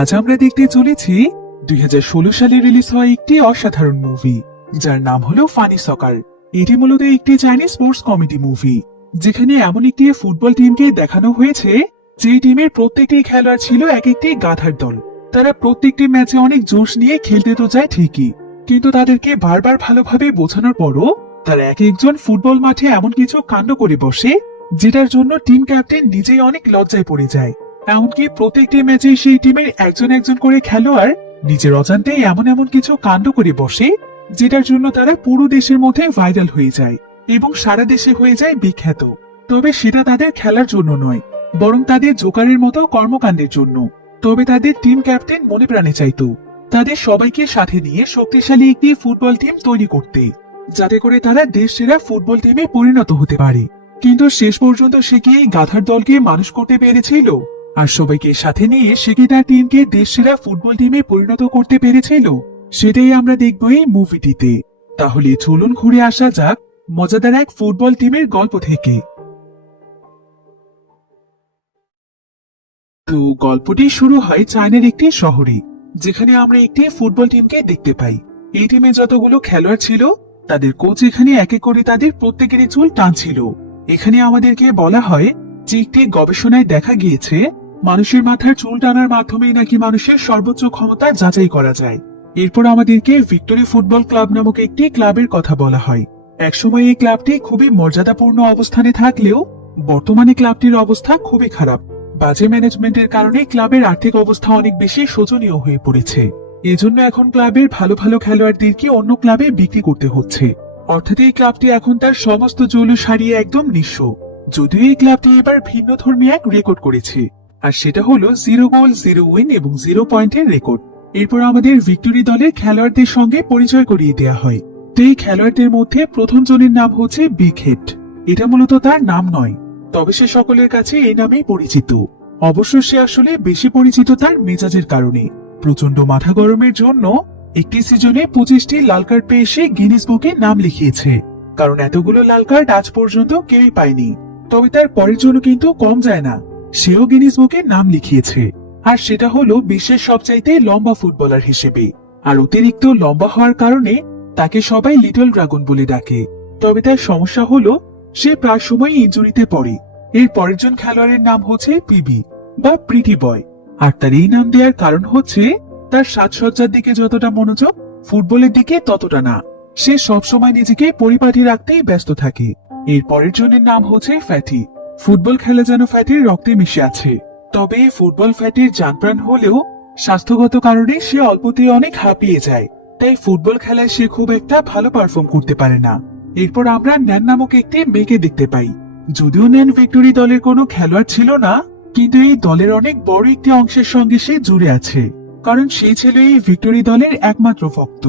আজ আমরা দেখতে চলেছি 2016 সালে রিলিজ হওয়া একটি অসাধারণ মুভি, যার নাম হলো ফানি সকার। এটি মূলত একটি চাইনিজ স্পোর্টস কমেডি মুভি, যেখানে এমন একটি ফুটবল টিমকে দেখানো হয়েছে যে টিমের প্রত্যেকটি খেলোয়াড় ছিল এক একটি গাধার দল। তারা প্রত্যেকটি ম্যাচে অনেক জোশ নিয়ে খেলতে তো যায় ঠিকই, কিন্তু তাদেরকে বারবার ভালোভাবে বোঝানোর পরও তারা এক একজন ফুটবল মাঠে এমন কিছু কাণ্ড করে বসে, যেটার জন্য টিম ক্যাপ্টেন নিজেই অনেক লজ্জায় পড়ে যায়। এমনকি প্রত্যেকটি ম্যাচে সেই টিমের একজন একজন করে খেলোয়াড় নিজের অজান্তে এমন এমন কিছু কাণ্ড করে বসে, যেটার জন্য তারা পুরো দেশের মধ্যে ভাইরাল হয়ে যায় এবং সারা দেশে হয়ে যায় বিখ্যাত। তবে সেটা তাদের খেলার জন্য নয়, বরং তাদের জোকারের মতো কর্মকাণ্ডের জন্য। তবে তাদের টিম ক্যাপ্টেন মনে প্রাণে চাইতো তাদের সবাইকে সাথে নিয়ে শক্তিশালী একটি ফুটবল টিম তৈরি করতে, যাতে করে তারা দেশ সেরা ফুটবল টিমে পরিণত হতে পারে। কিন্তু শেষ পর্যন্ত সে কি এই গাধার দলকে মানুষ করতে পেরেছিল? আর সবাইকে সাথে নিয়ে সে কি তার টিমকে দেশ সেরা ফুটবল টিমে পরিণত করতে পেরেছিল? সেটাই আমরা দেখব এই মুভিটিতে। তাহলে চলুন ঘুরে আসা যাক মজাদার এক ফুটবল টিমের গল্প থেকে। তো গল্পটি শুরু হয় চায়নার একটি শহরে, যেখানে আমরা একটি ফুটবল টিমকে দেখতে পাই। এই টিমে যতগুলো খেলোয়াড় ছিল, তাদের কোচ এখানে এক এক করে তাদের প্রত্যেকেরই চুল টানছিল। এখানে আমাদেরকে বলা হয় যে একটি গবেষণায় দেখা গিয়েছে মানুষের মাথার চুল টানার মাধ্যমেই নাকি মানুষের সর্বোচ্চ ক্ষমতা যাচাই করা যায়। এরপর আমাদেরকে ভিক্টোরি ফুটবল ক্লাব নামক একটি ক্লাবের কথা বলা হয়। একসময় এই ক্লাবটি খুবই মর্যাদাপূর্ণ অবস্থানে থাকলেও বর্তমানে ক্লাবটির অবস্থা খুবই খারাপ। বাজে ম্যানেজমেন্টের কারণে ক্লাবের আর্থিক অবস্থা অনেক বেশি শোচনীয় হয়ে পড়েছে। এজন্য এখন ক্লাবের ভালো ভালো খেলোয়াড়দেরকে অন্য ক্লাবে বিক্রি করতে হচ্ছে। অর্থাৎ এই ক্লাবটি এখন তার সমস্ত জৌলুস হারিয়ে একদম নিঃস্ব। যদিও এই ক্লাবটি এবার ভিন্ন ধর্মী এক রেকর্ড করেছে, আর সেটা হলো 0 গোল 0 উইন এবং 0 পয়েন্টের রেকর্ড। এরপর আমাদের ভিক্টোরি দলের খেলোয়াড়দের সঙ্গে পরিচয় করিয়ে দেওয়া হয়। তো এই খেলোয়াড়দের মধ্যে প্রথম জনের নাম হচ্ছে বিগ হেড। এটা মূলত তার নাম নয়, তবে সে সকলের কাছে এই নামেই পরিচিত। অবশ্য সে আসলে বেশি পরিচিত তার মেজাজের কারণে। প্রচন্ড মাথা গরমের জন্য একটি সিজনে 25টি লাল কার্ড পেয়ে সে গিনিস বুকে নাম লিখিয়েছে, কারণ এতগুলো লাল কার্ড আজ পর্যন্ত কেউই পায়নি। তবে তার পরের জন্য কিন্তু কম যায় না, সেও গিনিস বুকে নাম লিখিয়েছে, আর সেটা হলো বিশ্বের সবচাইতে লম্বা ফুটবলার হিসেবে। আর অতিরিক্ত লম্বা হওয়ার কারণে তাকে সবাই লিটল ড্রাগন বলে ডাকে। তবে তার সমস্যা হলো সে প্রায় সময় ইনজুরিতে পড়ে। এর পরের জন খেলোয়াড়ের নাম হচ্ছে পিবি বা প্রিটি বয়। আর তার এই নাম দেওয়ার কারণ হচ্ছে তার সাজসজ্জার দিকে যতটা মনোযোগ, ফুটবলের দিকে ততটা না। সে সবসময় নিজেকে পরিপাটি রাখতেই ব্যস্ত থাকে। এর পরের জনের নাম হচ্ছে ফ্যাটি। ফুটবল খেলা যেন ফ্যাটির রক্তে মিশে আছে। তবে ফুটবল ফ্যাটির জানপ্রাণ হলেও স্বাস্থ্যগত কারণে সে অল্পতেই অনেক হাঁপিয়ে যায়, তাই ফুটবল খেলায় সে খুব একটা ভালো পারফর্ম করতে পারে না। এরপর আমরা ন্যান নামক একটি মেয়েকে দেখতে পাই। যদিও ন্যান ভিক্টোরি দলের কোনো খেলোয়াড় ছিল না, কিন্তু এই দলের অনেক বড় একটি অংশের সঙ্গে সে জুড়ে আছে, কারণ সেই ছিল এই ভিক্টোরি দলের একমাত্র ভক্ত।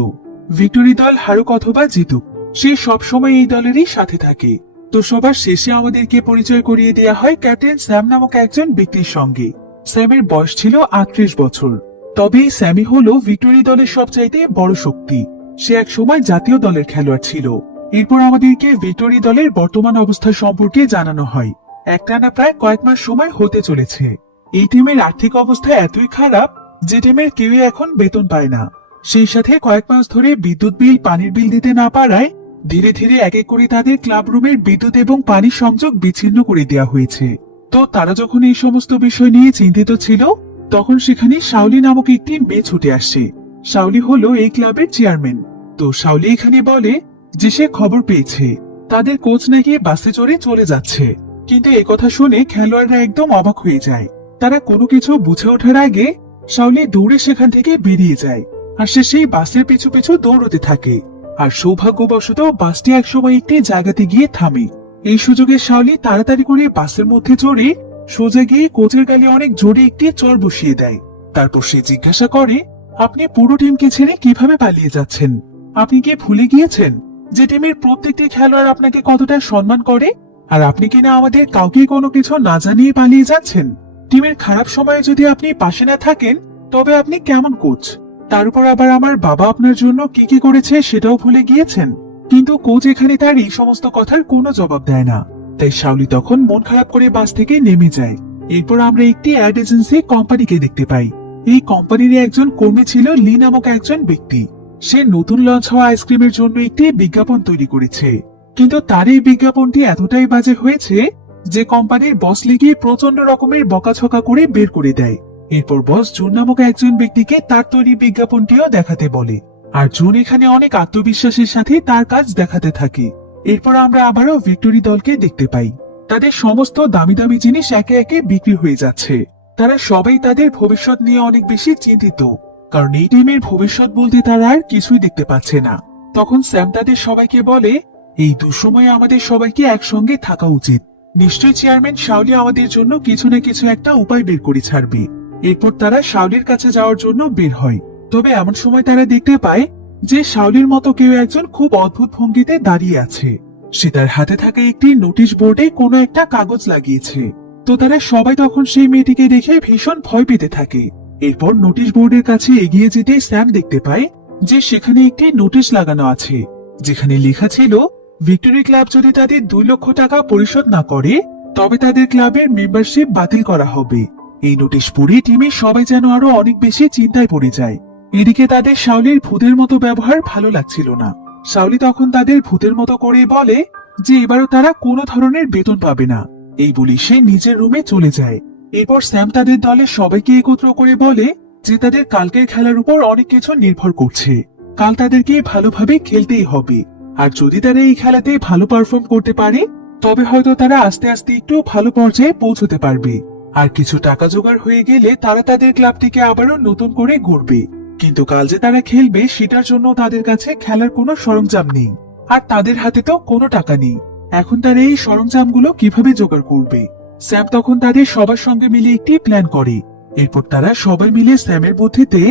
ভিক্টোরি দল হারুক অথবা জিতুক, সে সবসময় এই দলেরই সাথে থাকে। তো সবার শেষে আমাদেরকে পরিচয় করিয়ে দেওয়া হয় ক্যাপ্টেন স্যাম নামক একজন ব্যক্তির সঙ্গে। স্যামের বয়স ছিল 38 বছর। তবে এই স্যামই হলো ভিক্টোরি দলের সবচাইতে বড় শক্তি। সে এক সময় জাতীয় দলের খেলোয়াড় ছিল। এরপর আমাদেরকে ভিক্টোরি দলের বর্তমান অবস্থা সম্পর্কে জানানো হয়। একটানা প্রায় কয়েক মাস সময় হতে চলেছে। এই টিমের আর্থিক অবস্থা এতই খারাপ যে টিমের কেউই এখন বেতন পায় না। সেই সাথে কয়েক মাস ধরে বিদ্যুৎ বিল, পানির বিল দিতে না পারায় ধীরে ধীরে এক এক করে তাদের ক্লাব রুমের বিদ্যুৎ এবং পানির সংযোগ বিচ্ছিন্ন করে দেওয়া হয়েছে। তো তারা যখন এই সমস্ত বিষয় নিয়ে চিন্তিত ছিল, তখন সেখানে শাওলি নামক একটি মেয়ে ছুটে আসে। শাওলি হলো এই ক্লাবের চেয়ারম্যান। তো শাওলি এখানে বলে যে সে খবর পেয়েছে তাদের কোচ নাকি বাসে চড়ে চলে যাচ্ছে। কিন্তু এই কথা শুনে খেলোয়াড়রা একদম অবাক হয়ে যায়। তারা কোনো কিছু বুঝে ওঠার আগে শাওলি দৌড়ে সেখান থেকে বেরিয়ে যায়, আর সে সেই বাসের পিছু পিছু দৌড়তে থাকে। আর সৌভাগ্যবশত বাসটি একসময় একটি জায়গাতে গিয়ে থামে। এই সুযোগে শাওলি তাড়াতাড়ি করে বাসের মধ্যে চড়ে সোজা গিয়ে কোচের গালে অনেক জোরে একটি চড় বসিয়ে দেয়। তারপর সে জিজ্ঞাসা করে, আপনি পুরো টিমকে ছেড়ে কিভাবে পালিয়ে যাচ্ছেন? আপনি কি ভুলে গিয়েছেন যে টিমের প্রত্যেকটি খেলোয়াড় আপনাকে কতটা সম্মান করে? আর আপনি কিনা আমাদের কাউকে কোনো কিছু না জানিয়ে পালিয়ে যাচ্ছেন? টিমের খারাপ সময়ে যদি আপনি পাশে না থাকেন, তবে আপনি কেমন কোচ? তার উপর আবার আমার বাবা আপনার জন্য কি কি করেছে সেটাও ভুলে গিয়েছেন। কিন্তু কোচ এখানে তার এই সমস্ত কথার কোনো জবাব দেয় না। তাই শাওলি তখন মন খারাপ করে বাস থেকে নেমে যায়। এরপর আমরা একটি অ্যাড এজেন্সি কোম্পানিকে দেখতে পাই। এই কোম্পানির একজন কর্মী ছিল লি নামক একজন ব্যক্তি। সে নতুন লঞ্চ হওয়া আইসক্রিমের জন্য একটি বিজ্ঞাপন তৈরি করেছে, কিন্তু তার এই বিজ্ঞাপনটি এতটাই বাজে হয়েছে যে কোম্পানির বস লিগে প্রচন্ড রকমের বকাঝকা করে বের করে দেয়। এরপর বস জুন নামক একজন ব্যক্তিকে তার তৈরি বিজ্ঞাপনটিও দেখাতে বলে, আর জুন এখানে অনেক আত্মবিশ্বাসের সাথে তার কাজ দেখাতে থাকে। এরপর আমরা আবারও ভিক্টোরি দলকে দেখতে পাই। তাদের সমস্ত দামি দামি জিনিস একে একে বিক্রি হয়ে যাচ্ছে। তারা সবাই তাদের ভবিষ্যৎ নিয়ে অনেক বেশি চিন্তিত, কারণ এই টিমের ভবিষ্যৎ বলতে তারা আর কিছুই দেখতে পাচ্ছে না। তখন স্যাম তাদের সবাইকে বলে, এই দুঃসময়ে আমাদের সবাইকে একসঙ্গে থাকা উচিত। নিশ্চয়ই চেয়ারম্যান শাওলি আমাদের জন্য কিছু না কিছু একটা উপায় বের করে ছাড়বে। এরপর তারা শাওলির কাছে যাওয়ার জন্য বের হয়। তবে এমন সময় তারা দেখতে পায় যে শাওলির মতো কেউ একজন খুব অদ্ভুত ভঙ্গিতে দাঁড়িয়ে আছে। সে তার হাতে থাকা একটি নোটিশ বোর্ডে কোনো একটা কাগজ লাগিয়েছে। তো তারা সবাই তখন সেই মেয়েটিকে দেখে ভীষণ ভয় পেতে থাকে। এরপর নোটিশ বোর্ডের কাছে এগিয়ে যেতে স্যাম দেখতে পায় যে সেখানে একটি নোটিশ লাগানো আছে, যেখানে লেখা ছিল ভিক্টোরি ক্লাব যদি তাদের 2 লক্ষ টাকা পরিশোধ না করে তবে তাদের ক্লাবের মেম্বারশিপ বাতিল করা হবে। এই নোটিশ পড়ে টিমের সবাই যেন আরো অনেক বেশি চিন্তায় পড়ে যায়। এদিকে তাদের শাওলির ভূতের মতো ব্যবহার ভালো লাগছিল না। শাওলি তখন তাদের ভূতের মতো করে বলে যে এবারও তারা কোনো ধরনের বেতন পাবে না। এই বলে সে নিজের রুমে চলে যায়। এরপর স্যাম তাদের দলের সবাইকে একত্র করে বলে যে তাদের কালকের খেলার উপর অনেক কিছু নির্ভর করছে। কাল তাদেরকে ভালোভাবে খেলতেই হবে, আর যদি তারা এই খেলাতে ভালো পারফর্ম করতে পারে তবে হয়তো তারা আস্তে আস্তে একটু ভালো পর্যায়ে পৌঁছতে পারবে। আর কিছু টাকা জোগাড় হয়ে গেলে তারা তাদের ক্লাবটিকে আবারও নতুন করে গড়বে। কিন্তু কাল যে তারা খেলবে সেটার জন্য তাদের কাছে খেলার কোনো সরঞ্জাম নেই, আর তাদের হাতে তো কোনো টাকা নেই। এখন তারা এই সরঞ্জামগুলো কিভাবে জোগাড় করবে? স্যাম তখন তাদের সবার সঙ্গে মিলে একটি প্ল্যান করে। এরপর তারা সবাই মিলে স্যামের বুদ্ধিতে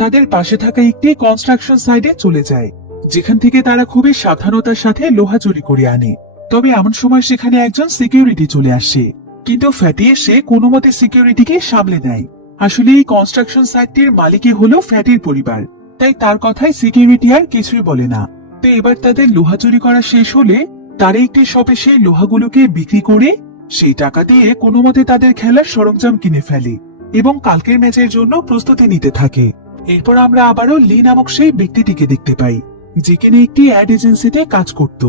তাদের পাশে থাকা একটি কনস্ট্রাকশন সাইটে চলে যায়, যেখান থেকে তারা খুবই সাবধানতার সাথে লোহা চুরি করে আনে। তবে এমন সময় সেখানে একজন সিকিউরিটি চলে আসে, কিন্তু ফ্যাটি এসে কোনো মতে সিকিউরিটিকে সামলে নেয়। আসলে এই কনস্ট্রাকশন সাইটটির মালিকই হলো ফ্যাটির পরিবার, তাই তার কথায় সিকিউরিটি আর কিছুই বলে না। তো এবার তাদের লোহা চুরি করা শেষ হলে তারা একটি শপে সেই লোহাগুলোকে বিক্রি করে সেই টাকা দিয়ে কোনো মতে তাদের খেলার সরঞ্জাম কিনে ফেলে এবং কালকের ম্যাচের জন্য প্রস্তুতি নিতে থাকে। এরপর আমরা আবারও লি নামক সেই ব্যক্তিটিকে দেখতে পাই, যে কিনা একটি অ্যাড এজেন্সিতে কাজ করত।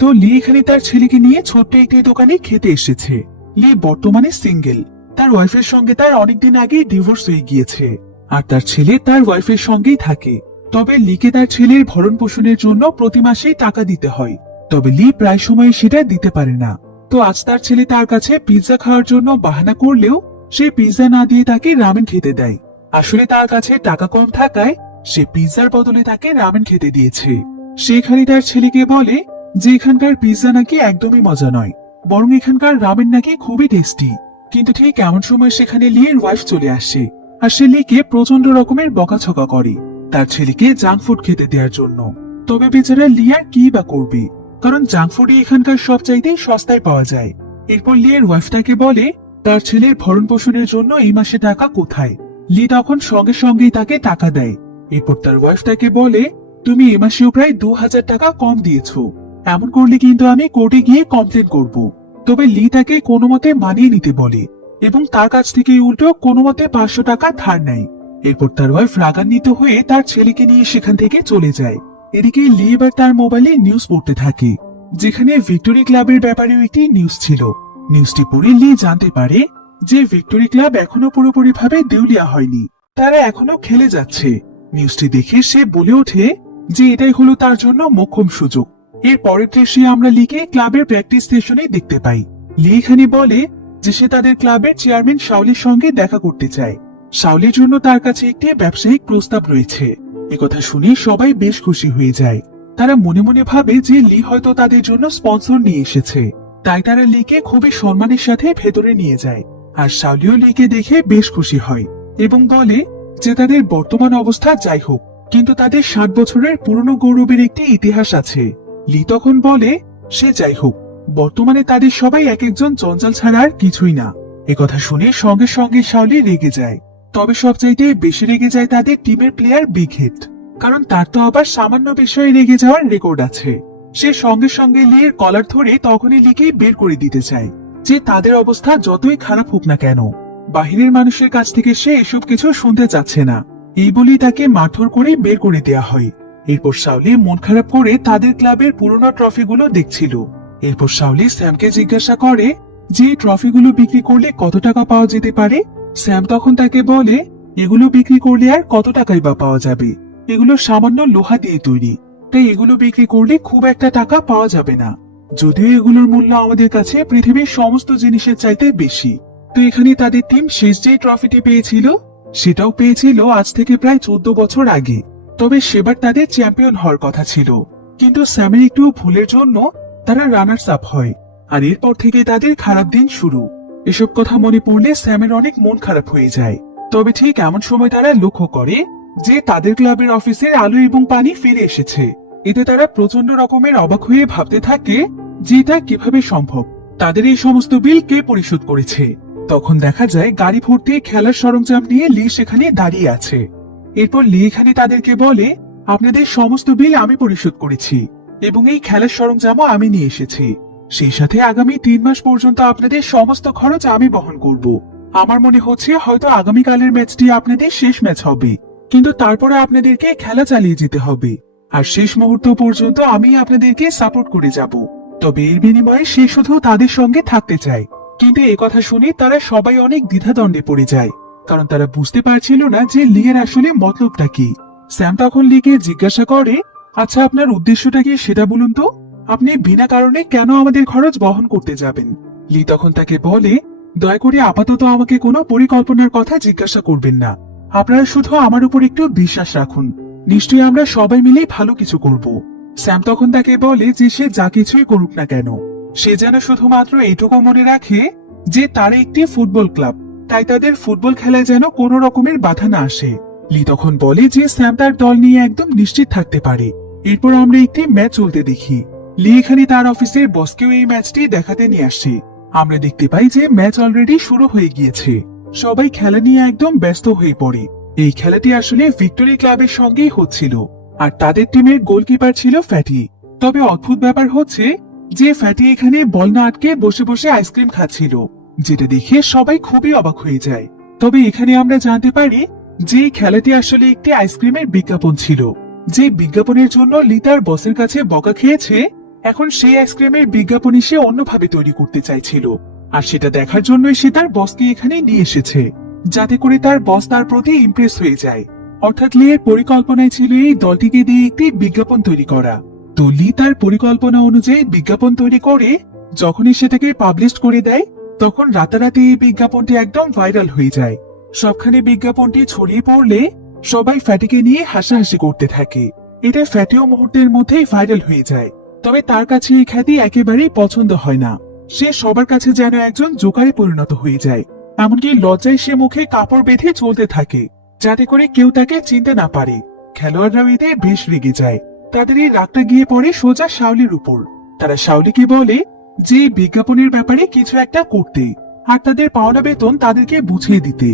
তো লি এখানে তার ছেলেকে নিয়ে ছোট্ট একটি দোকানে খেতে এসেছে। লি বর্তমানে সিঙ্গেল, তার ওয়াইফের সঙ্গে তার অনেকদিন আগে ডিভোর্স হয়ে গিয়েছে, আর তার ছেলে তার ওয়াইফের সঙ্গেই থাকে। তবে লিকে তার ছেলের ভরণ পোষণের জন্য প্রতি মাসেই টাকা দিতে হয়, তবে লি প্রায় সময় সেটা দিতে পারে না। তো আজ তার ছেলে তার কাছে পিৎজা খাওয়ার জন্য বাহানা করলেও সে পিৎজা না দিয়ে তাকে রামেন খেতে দেয়। আসলে তার কাছে টাকা কম থাকায় সে পিৎজার বদলে তাকে রামেন খেতে দিয়েছে। সেখানে তার ছেলেকে বলে যে এখানকার পিৎজা নাকি একদমই মজা নয়, বরং এখানকার রামেন নাকি খুবই টেস্টি। কিন্তু ঠিক এমন সময় সেখানে লিয়ের ওয়াইফ চলে আসে, আর সে লিকে প্রচন্ড রকমের বকাঝকা করে তার ছেলেকে জাঙ্ক ফুড খেতে দেওয়ার জন্য। তবে বেচারা লিয়ার কি বা করবে, কারণ জাঙ্ক ফুডই এখানকার সবচাইতে সস্তায় পাওয়া যায়। এরপর লিয়ের ওয়াইফ তাকে বলে তার ছেলের ভরণ পোষণের জন্য এই মাসে টাকা কোথায়। লি তখন সঙ্গে সঙ্গেই তাকে টাকা দেয়। এরপর তার ওয়াইফ তাকে বলে তুমি এ মাসেও প্রায় 2000 টাকা কম দিয়েছো, এমন করলে কিন্তু আমি কোর্টে গিয়ে কমপ্লেন করব। তবে লি তাকে কোনো মতে মানিয়ে নিতে বলে এবং তার কাছ থেকে উল্টো কোনো মতে 500 টাকা ধার নেয়। এরপর তার ওয়াইফ রাগান্বিত হয়ে তার ছেলেকে নিয়ে সেখান থেকে চলে যায়। এদিকে লি এবার তার মোবাইলে নিউজ পড়তে থাকে, যেখানে ভিক্টোরি ক্লাবের ব্যাপারেও একটি নিউজ ছিল। নিউজটি পড়ে লি জানতে পারে যে ভিক্টোরি ক্লাব এখনো পুরোপুরি ভাবে দেউলিয়া হয়নি, তারা এখনো খেলে যাচ্ছে। নিউজটি দেখে সে বলে ওঠে যে এটাই হলো তার জন্য মোক্ষম সুযোগ। এর পরের দৃশ্যে আমরা লিকে ক্লাবের প্র্যাকটিস সেশনে দেখতে পাই। লি এখানে বলে যে সে তাদের ক্লাবের চেয়ারম্যান শাওলির সঙ্গে দেখা করতে চায়। শাওলির জন্য তার কাছে একটি ব্যবসায়িক প্রস্তাব রয়েছে। একথা শুনে সবাই বেশ খুশি হয়ে যায়। তারা মনে মনে ভাবে যে লি হয়তো তাদের জন্য স্পন্সর নিয়ে এসেছে, তাই তারা লিকে খুবই সম্মানের সাথে ভেতরে নিয়ে যায়। আর শাওলিও লিকে দেখে বেশ খুশি হয় এবং বলে যে তাদের বর্তমান অবস্থা যাই হোক, কিন্তু তাদের 60 বছরের পুরনো গৌরবের একটি ইতিহাস আছে। লি তখন বলে সে যাই হোক, বর্তমানে তাদের সবাই এক একজন জঞ্জাল ছাড়া আর কিছুই না। একথা শুনে সঙ্গে সঙ্গে শাওলি রেগে যায়। তবে সবচাইতে বেশি রেগে যায় তাদের টিমের প্লেয়ার বিগ হেড, কারণ তার তো আবার সামান্য বিষয়ে রেগে যাওয়ার রেকর্ড আছে। সে সঙ্গে সঙ্গে লির কলার ধরে তখনই লিকে বের করে দিতে চায় যে তাদের অবস্থা যতই খারাপ হোক না কেন বাহিরের মানুষের কাছ থেকে সে এসব কিছু শুনতে চাচ্ছে না। এই বলেই তাকে মারধর করে বের করে দেয়া হয়। এরপর শাওলি মন খারাপ করে তাদের ক্লাবের পুরনো ট্রফিগুলো দেখছিল। এরপর শাওলি স্যামকে জিজ্ঞাসা করে যে এই ট্রফিগুলো বিক্রি করলে কত টাকা পাওয়া যেতে পারে। স্যাম তখন তাকে বলে এগুলো বিক্রি করলে আর কত টাকাই বা পাওয়া যাবে, এগুলো সামান্য লোহা দিয়ে তৈরি, তাই এগুলো বিক্রি করলে খুব একটা টাকা পাওয়া যাবে না। যদিও এগুলোর মূল্য আমাদের কাছে পৃথিবীর সমস্ত জিনিসের চাইতে বেশি। তো এখানে তাদের টিম শেষ যে ট্রফিটি পেয়েছিল সেটাও পেয়েছিল আজ থেকে প্রায় 14 বছর আগে। তবে সেবার তাদের চ্যাম্পিয়ন হওয়ার কথা ছিল, কিন্তু স্যামের একটু ভুলের জন্য তারা রানার্স আপ হয়। আর এরপর থেকে তাদের খারাপ দিন শুরু। এসব কথা মনে পড়লে স্যামের অনেক মন খারাপ হয়ে যায়। তবে ঠিক এমন সময় তারা লক্ষ্য করে যে তাদের ক্লাবের অফিসের আলো এবং পানি ফিরে এসেছে। এতে তারা প্রচন্ড রকমের অবাক হয়ে ভাবতে থাকে যে এটা কিভাবে সম্ভব, তাদের এই সমস্ত বিল কে পরিশোধ করেছে। তখন দেখা যায় গাড়ি ভর্তি খেলার সরঞ্জাম নিয়ে লি সেখানে দাঁড়িয়ে আছে। এরপর লি এখানে তাদেরকে বলে আপনাদের সমস্ত বিল আমি পরিশোধ করেছি এবং এই খেলার সরঞ্জামও আমি নিয়ে এসেছি। সেই সাথে আগামী 3 মাস পর্যন্ত আপনাদের সমস্ত খরচ আমি বহন করব। আমার মনে হচ্ছে হয়তো আগামীকালের ম্যাচটি আপনাদের শেষ ম্যাচ হবে, কিন্তু তারপরে আপনাদেরকে খেলা চালিয়ে যেতে হবে। আর শেষ মুহূর্ত পর্যন্ত আমি আপনাদেরকে সাপোর্ট করে যাব। তবে এর বিনিময়ে সে শুধু তাদের সঙ্গে থাকতে চায়। কিন্তু একথা শুনে তারা সবাই অনেক দ্বিধাদ্বন্দ্বে পড়ে যায়, কারণ তারা বুঝতে পারছিল না যে লিয়ের আসলে মতলবটা কি। স্যাম তখন লিকে জিজ্ঞাসা করে আচ্ছা আপনার উদ্দেশ্যটা কি সেটা বলুন তো, আপনি বিনা কারণে কেন আমাদের খরচ বহন করতে যাবেন। লি তখন তাকে বলে দয়া করে আপাতত আমাকে কোনো পরিকল্পনার কথা জিজ্ঞাসা করবেন না, আপনারা শুধু আমার উপর একটু বিশ্বাস রাখুন, নিশ্চয়ই আমরা সবাই মিলে ভালো কিছু করব। স্যাম তখন তাকে বলে যে সে যা কিছুই করুক না কেন সে যেন শুধুমাত্র এইটুকু মনে রাখে যে তার একটি ফুটবল ক্লাব, তাই তাদের ফুটবল খেলায় যেন কোনো রকমের বাধা না আসে। লি তখন বলে যে স্যাম তার দল নিয়ে একদম নিশ্চিত থাকতে পারে। এরপর আমরা একটি ম্যাচ চলতে দেখি। লি এখানে তার অফিসের বসকেও এই ম্যাচটি দেখাতে নিয়ে আসে। আমরা দেখতে পাই যে ম্যাচ অলরেডি শুরু হয়ে গিয়েছে। সবাই খেলা নিয়ে একদম ব্যস্ত হয়ে পড়ে। এই খেলাটি আসলে ভিক্টোরি ক্লাবের সঙ্গেই হচ্ছিল, আর তাদের টিমের গোলকিপার ছিল ফ্যাটি। তবে অদ্ভুত ব্যাপার হচ্ছে যে ফ্যাটি এখানে বল না আটকে বসে বসে আইসক্রিম খাচ্ছিল, যেটা দেখে সবাই খুবই অবাক হয়ে যায়। তবে এখানে আমরা জানতে পারি যে এই খেলাটি আসলে একটি আইসক্রিমের বিজ্ঞাপন ছিল। যে বিজ্ঞাপনের জন্য লি তার বসের কাছে বকা খেয়েছে, এখন সেই আইসক্রিমের বিজ্ঞাপন সে অন্যভাবে তৈরি করতে চাইছিল। আর সেটা দেখার জন্যই সে তার বসকে এখানে নিয়ে এসেছে, যাতে করে তার বস তার প্রতি ইমপ্রেস হয়ে যায়। অর্থাৎ লি এর পরিকল্পনায় ছিল এই দলটিকে দিয়ে একটি বিজ্ঞাপন তৈরি করা। তো লি তার পরিকল্পনা অনুযায়ী বিজ্ঞাপন তৈরি করে যখনই সেটাকে পাবলিশ করে দেয়, তখন রাতারাতি এই বিজ্ঞাপনটি একদম ভাইরাল হয়ে যায়। সবখানে বিজ্ঞাপনটি ছড়িয়ে পড়লে সবাই ফ্যাটিকে নিয়ে হাসাহাসি করতে থাকে। এটা ফ্যাটিও মুহূর্তের মধ্যেই ভাইরাল হয়ে যায়। তবে তার কাছে এই খ্যাতি একেবারেই পছন্দ হয় না। সে সবার কাছে যেন একজন জোকারে পরিণত হয়ে যায়। এমনকি লজ্জায় সে মুখে কাপড় বেঁধে চলতে থাকে, যাতে করে কেউ তাকে চিনতে না পারে। খেলোয়াড়রাও এতে বেশ রেগে যায়। তাদের এই রাগটা গিয়ে পড়ে সোজা শাওলির উপর। তারা শাওলিকে বলে যে এই বিজ্ঞাপনের ব্যাপারে কিছু একটা করতে, আর তাদের পাওনা বেতন তাদেরকে বুঝিয়ে দিতে।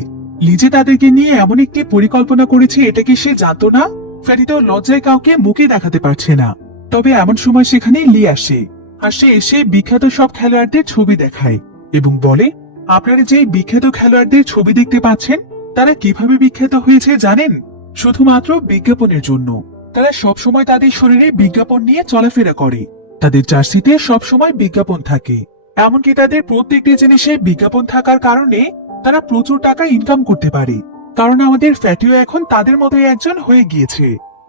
লিজে তাদেরকে নিয়ে এমন একটি পরিকল্পনা করেছে এটা কি সে জানতো না? ফ্যাটি তো লজ্জায় কাউকে মুখে দেখাতে পারছে না। তবে এমন সময় সেখানে লি আসে, আর সে এসে বিখ্যাত সব খেলোয়াড়দের ছবি দেখায় এবং বলে আপনারা যে বিখ্যাত খেলোয়াড়দের ছবি দেখতে পাচ্ছেন তারা কিভাবে বিখ্যাত হয়েছে জানেন? শুধুমাত্র বিজ্ঞাপনের জন্য। তারা সবসময় তাদের শরীরে বিজ্ঞাপন নিয়ে চলাফেরা করে, তাদের জার্সিতে সবসময় বিজ্ঞাপন থাকে। এমনকি তাদের প্রত্যেকটি জিনিসে বিজ্ঞাপন থাকার কারণে তারা প্রচুর টাকা ইনকাম করতে পারে। কারণ আমাদের ফ্যাটিও এখন তাদের মতোই একজন হয়ে গিয়েছে।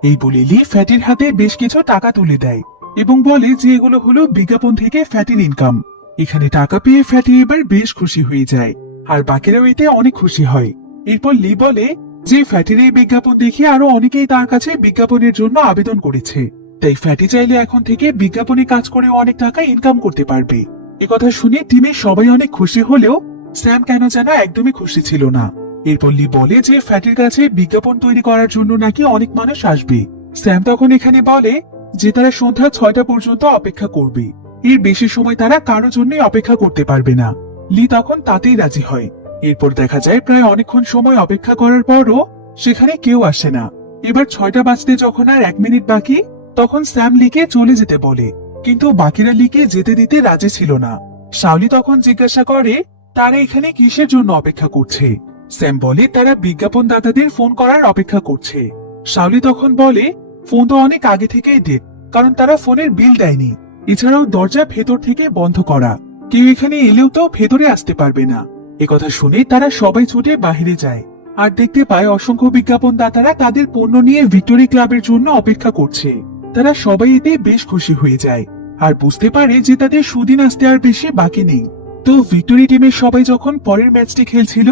এই বলে লি ফ্যাটির হাতে বেশ কিছু টাকা তুলে দেয় এবং বলে যে এগুলো হলো বিজ্ঞাপন থেকে ফ্যাটির ইনকাম। এখানে টাকা পেয়ে ফ্যাটি এবার বেশ খুশি হয়ে যায়, আর বাকিরাও এতে অনেক খুশি হয়। এরপর লি বলে যে ফ্যাটির এই বিজ্ঞাপন দেখে আরো অনেকেই তার কাছে বিজ্ঞাপনের জন্য আবেদন করেছে, তাই ফ্যাটি চাইলে এখন থেকে বিজ্ঞাপনে কাজ করে অনেক টাকা ইনকাম করতে পারবে। একথা শুনে টিমের সবাই অনেক খুশি হলেও স্যাম কেন যেন একদমই খুশি ছিল না। এরপর লি বলে যে ফ্যাটির কাছে বিজ্ঞাপন তৈরি করার জন্য নাকি অনেক মানুষ আসবে। স্যাম তখন এখানে বলে যে তারা সন্ধ্যা 6টা পর্যন্ত অপেক্ষা করবে, এর বেশি সময় তারা কারোর জন্যই অপেক্ষা করতে পারবে না। লি তখন তাতেই রাজি হয়। এরপর দেখা যায় প্রায় অনেকক্ষণ সময় অপেক্ষা করার পরও সেখানে কেউ আসে না। এবার 6টা বাজতে যখন আর 1 মিনিট বাকি, তখন স্যাম লিকে চলে যেতে বলে, কিন্তু বাকিরা লিকে যেতে দিতে রাজি ছিল না। শাওলি তখন জিজ্ঞাসা করে তারা এখানে কিসের জন্য অপেক্ষা করছে? স্যাম বলে তারা বিজ্ঞাপনদাতাদের ফোন করার অপেক্ষা করছে। শাওলি তখন বলে ফোন তো অনেক আগে থেকেই ডেট, কারণ তারা ফোনের বিল দেয়নি। এছাড়াও দরজা ভেতর থেকে বন্ধ করা, কেউ এখানে এলেও তো ভেতরে আসতে পারবে না। একথা শুনে তারা সবাই ছুটে বাহিরে যায় আর দেখতে পায় অসংখ্য বিজ্ঞাপনদাতারা তাদের পণ্য নিয়ে ভিক্টোরি ক্লাবের জন্য অপেক্ষা করছে। তারা সবাই এতে বেশ খুশি হয়ে যায় আর বুঝতে পারে যে তাদের সুদিন আসতে আর বেশি বাকি নেই। তো ভিক্টোরি টিমের সবাই যখন পরের ম্যাচটি খেলছিল,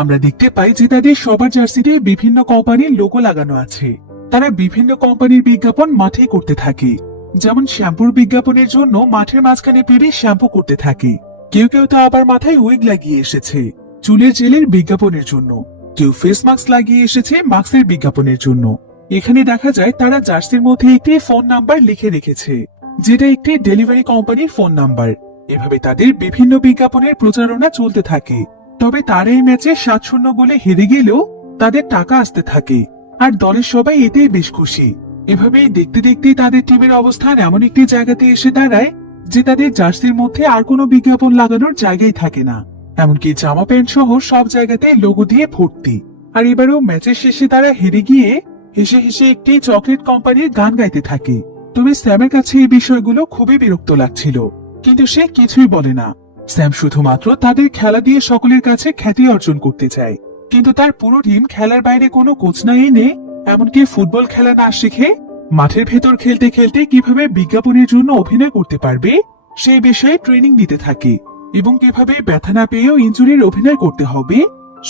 আমরা দেখতে পাই যে তাদের সবার জার্সিতে বিভিন্ন কোম্পানির লোগো লাগানো আছে। তারা বিভিন্ন কোম্পানির বিজ্ঞাপন মাঠে করতে থাকে। যেমন শ্যাম্পুর বিজ্ঞাপনের জন্য মাঠের মাঝখানে পেরে শ্যাম্পু করতে থাকে। কেউ কেউ তো আবার মাথায় উইগ লাগিয়ে এসেছে চুলের জেলের বিজ্ঞাপনের জন্য। কেউ ফেস মাস্ক লাগিয়ে এসেছে মাস্কের বিজ্ঞাপনের জন্য। এখানে দেখা যায় তারা জার্সির মধ্যে একটি ফোন নাম্বার লিখে রেখেছে, যেটা একটি ডেলিভারি কোম্পানির ফোন নাম্বার। এভাবে তাদের বিভিন্ন বিজ্ঞাপনের প্রচারণা চলতে থাকে। তবে তারা এই ম্যাচে 7-0 গোলে হেরে গেলেও তাদের টাকা আসতে থাকে আর দলের সবাই এতেই বেশ খুশি। এভাবেই দেখতে দেখতে তাদের টিমের অবস্থান এমন একটি জায়গাতে এসে দাঁড়ায় যে তাদের জার্সির মধ্যে আর কোনো বিজ্ঞাপন লাগানোর জায়গায় থাকে না। এমনকি জামা প্যান্ট সহ সব জায়গাতে লোগো দিয়ে ভর্তি। আর এবারেও ম্যাচের শেষে তারা হেরে গিয়ে হেসে হেসে একটি চকলেট কোম্পানির গান গাইতে থাকে। তবে স্যামের কাছে এই বিষয়গুলো খুবই বিরক্ত লাগছিল, কিন্তু সে কিছুই বলে না। স্যাম শুধুমাত্র তাদের খেলা দিয়ে সকলের কাছে খ্যাতি অর্জন করতে চায়। কিন্তু তার পুরো টিম খেলার বাইরে কোনো কোচ না এনে, এমনকি ফুটবল খেলা না শিখে মাঠের ভেতর খেলতে খেলতে কিভাবে বিজ্ঞাপনের জন্য অভিনয় করতে পারবে সেই বিষয়ে ট্রেনিং দিতে থাকে। এবং কিভাবে ব্যথা না পেয়েও ইনজুরির অভিনয় করতে হবে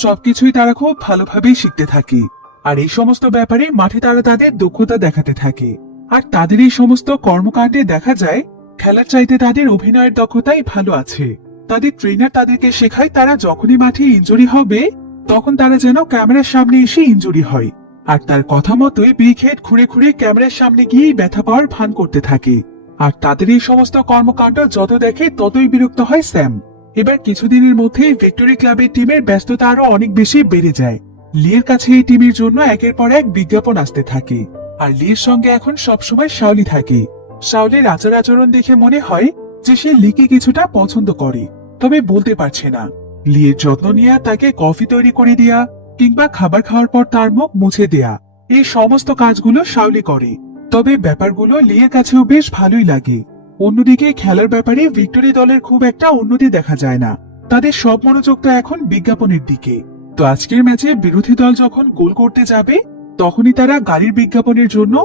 সবকিছুই তারা খুব ভালোভাবেই শিখতে থাকে। আর এই সমস্ত ব্যাপারে মাঠে তারা তাদের দক্ষতা দেখাতে থাকে। আর তাদের এই সমস্ত কর্মকাণ্ডে দেখা যায় খেলার চাইতে তাদের অভিনয়ের দক্ষতাই ভালো আছে। তাদের ট্রেনার তাদেরকে শেখায় তারা যখনই মাঠে ইনজুরি হবে তখন তারা যেন ক্যামেরার সামনে এসে ইনজুরি হয়। আর তার কথা মতোই ব্রিকহেড ঘুরে ঘুরে ক্যামেরার সামনে গিয়েই ব্যথা পাওয়ার ভান করতে থাকে। আর তাদের এই সমস্ত কর্মকাণ্ড যত দেখে ততই বিরক্ত হয় স্যাম। এবার কিছুদিনের মধ্যেই ভিক্টোরি ক্লাবের টিমের ব্যস্ততা আরো অনেক বেশি বেড়ে যায়। লিয়ের কাছে এই টিমের জন্য একের পর এক বিজ্ঞাপন আসতে থাকে। আর লিয়ের সঙ্গে এখন সবসময় শাওলি থাকে। শাওলির আচার আচরণ দেখে মনে হয় যে সে লিকে কিছুটা পছন্দ করে, তবে বলতে পারছে না। লিয়ের যত্ন নেওয়া, তাকে কফি তৈরি করে দেয়া কিংবা খাবার খাওয়ার পর তার মুখ মুছে দেয়া, এই সমস্ত কাজগুলো শাওলি করে। তবে ব্যাপারগুলো লিয়ের কাছেও বেশ ভালোই লাগে। অন্যদিকে খেলার ব্যাপারে ভিক্টোরি দলের খুব একটা উন্নতি দেখা যায় না। তাদের সব মনোযোগ তো এখন বিজ্ঞাপনের দিকে। তো আজকের ম্যাচে বিরোধী দল যখন গোল করতে যাবে তখনই তারা গাড়ির বিজ্ঞাপনের জন্য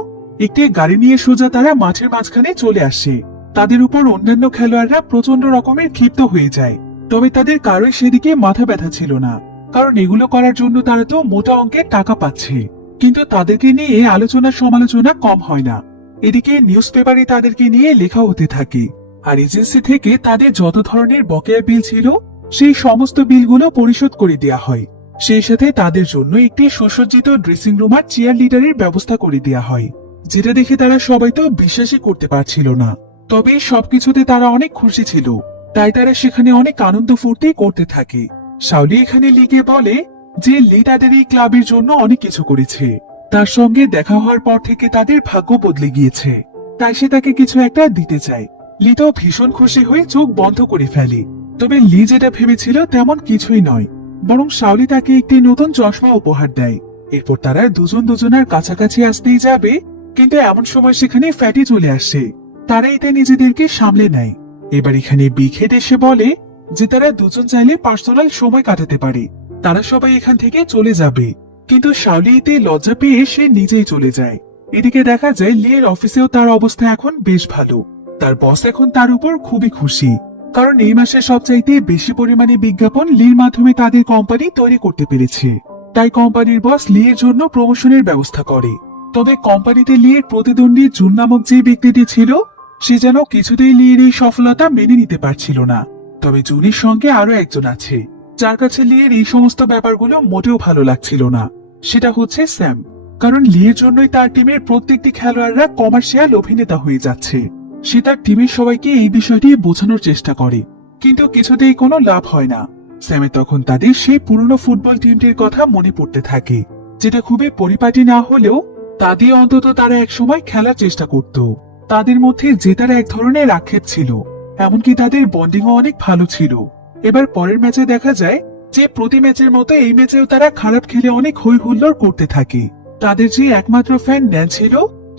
একটি গাড়ি নিয়ে সোজা তারা মাঠের মাঝখানে চলে আসে। তাদের উপর অন্যান্য খেলোয়াড়রা প্রচন্ড রকমের ক্ষিপ্ত হয়ে যায়। তবে তাদের কারোই সেদিকে মাথা ব্যথা ছিল না, কারণ এগুলো করার জন্য তারা তো মোটা অঙ্কের টাকা পাচ্ছে। কিন্তু তাদেরকে নিয়ে আলোচনা সমালোচনা কম হয় না। এদিকে নিউজ পেপারে তাদেরকে নিয়ে লেখা হতে থাকে। আর এজেন্সি থেকে তাদের যত ধরনের বকেয়া বিল ছিল সেই সমস্ত বিলগুলো পরিশোধ করে দেওয়া হয়। সেই সাথে তাদের জন্য একটি সুসজ্জিত ড্রেসিং রুম আর চেয়ার লিডারের ব্যবস্থা করে দেওয়া হয়, যেটা দেখে তারা সবাই তো বিশ্বাসই করতে পারছিল না। তবে সবকিছুতে তারা অনেক খুশি ছিল, তাই তারা সেখানে অনেক আনন্দ ফুর্তি করতে থাকে। শাওলি এখানে লিগে বলে যে লি তাদের এই ক্লাবের জন্য অনেক কিছু করেছে। তার সঙ্গে দেখা হওয়ার পর থেকে তাদের ভাগ্য বদলে গিয়েছে, তাই সে তাকে কিছু একটা দিতে চায়। লি তো ভীষণ খুশি হয়ে চোখ বন্ধ করে ফেলে। তবে লি যেটা ভেবেছিল তেমন কিছুই নয়, বরং শাওলি তাকে একটি নতুন চশমা উপহার দেয়। এরপর তারা দুজন দুজনের কাছাকাছি আসতেই যাবে, কিন্তু এমন সময় সেখানে ফ্যাটি চলে আসে। তারা এতে নিজেদেরকে সামলে নেয়। এবার এখানে বিঘেট এসে বলে যে তারা দুজন চাইলে পার্সোনাল সময় কাটাতে পারে, তারা সবাই এখান থেকে চলে যাবে। কিন্তু শাওলি এতে লজ্জা পেয়ে সে নিজেই চলে যায়। এদিকে দেখা যায় লিয়ের অফিসেও তার অবস্থা এখন বেশ ভালো। তার বস এখন তার উপর খুবই খুশি, কারণ এই মাসে সবচাইতে বেশি পরিমাণে বিজ্ঞাপন লির মাধ্যমে তাদের কোম্পানি তৈরি করতে পেরেছে। তাই কোম্পানির বস লিয়ের জন্য প্রমোশনের ব্যবস্থা করে। তবে কোম্পানিতে লিয়ের প্রতিদ্বন্দ্বী জুন নামক যে ব্যক্তিটি ছিল সে যেন কিছুতেই লিয়ের এই সফলতা মেনে নিতে পারছিল না। তবে জুনের সঙ্গে আরো একজন আছে যার কাছে লিয়ের এই সমস্ত ব্যাপারগুলো মোটেও ভালো লাগছিল না, সেটা হচ্ছে স্যাম। কারণ লিয়ের জন্যই তার টিমের প্রত্যেকটি খেলোয়াড়রা কমার্শিয়াল অভিনেতা হয়ে যাচ্ছে। সে তার টিমের সবাইকে এই বিষয়টি বোঝানোর চেষ্টা করে, কিন্তু কিছুতেই কোনো লাভ হয় না। স্যামে তখন তাদের সেই পুরনো ফুটবল টিমটির কথা মনে পড়তে থাকে, যেটা খুবই পরিপাটি না হলেও তা দিয়ে অন্তত তারা একসময় খেলার চেষ্টা করত। তাদের মধ্যে জেতার এক ধরনের আক্ষেপ ছিল, এমনকি তাদের বন্ডিংও অনেক ভালো ছিল। এবার পরের ম্যাচে দেখা যায় যে প্রতি ম্যাচের মতো এই ম্যাচেও তারা খারাপ খেলে অনেক হই হুল্লোড় করতে থাকে। তাদের যে একমাত্র ফ্যান ন্যান ছিল,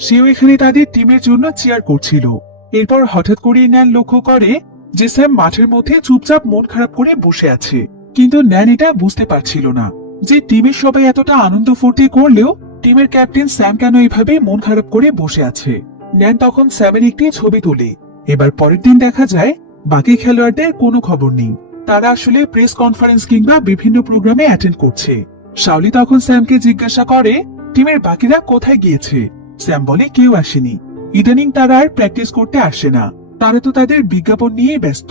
সেও এখানে তাদের টিমের জন্য চিয়ার করছিল। এরপর হঠাৎ করে ন্যান লক্ষ্য করে যে স্যাম মাঠের মধ্যে চুপচাপ মন খারাপ করে বসে আছে। কিন্তু ন্যান এটা বুঝতে পারছিল না যে টিমের সবাই এতটা আনন্দ ফুর্তি করলেও টিমের ক্যাপ্টেন স্যাম কেন এইভাবে মন খারাপ করে বসে আছে। ন্যান তখন স্যামের একটি ছবি তোলে। এবার পরের দিন দেখা যায় বাকি খেলোয়াড়দের কোনো খবর নেই, তারা আসলে প্রেস কনফারেন্স কিংবা বিভিন্ন প্রোগ্রামে অ্যাটেন্ড করছে। শাওলি তখন স্যামকে জিজ্ঞাসা করে টিমের বাকিরা কোথায় গিয়েছে। স্যাম বলে কেউ আসেনি, ইদানিং তারা আর প্র্যাকটিস করতে আসে না, তারা তো তাদের বিজ্ঞাপন নিয়ে ব্যস্ত।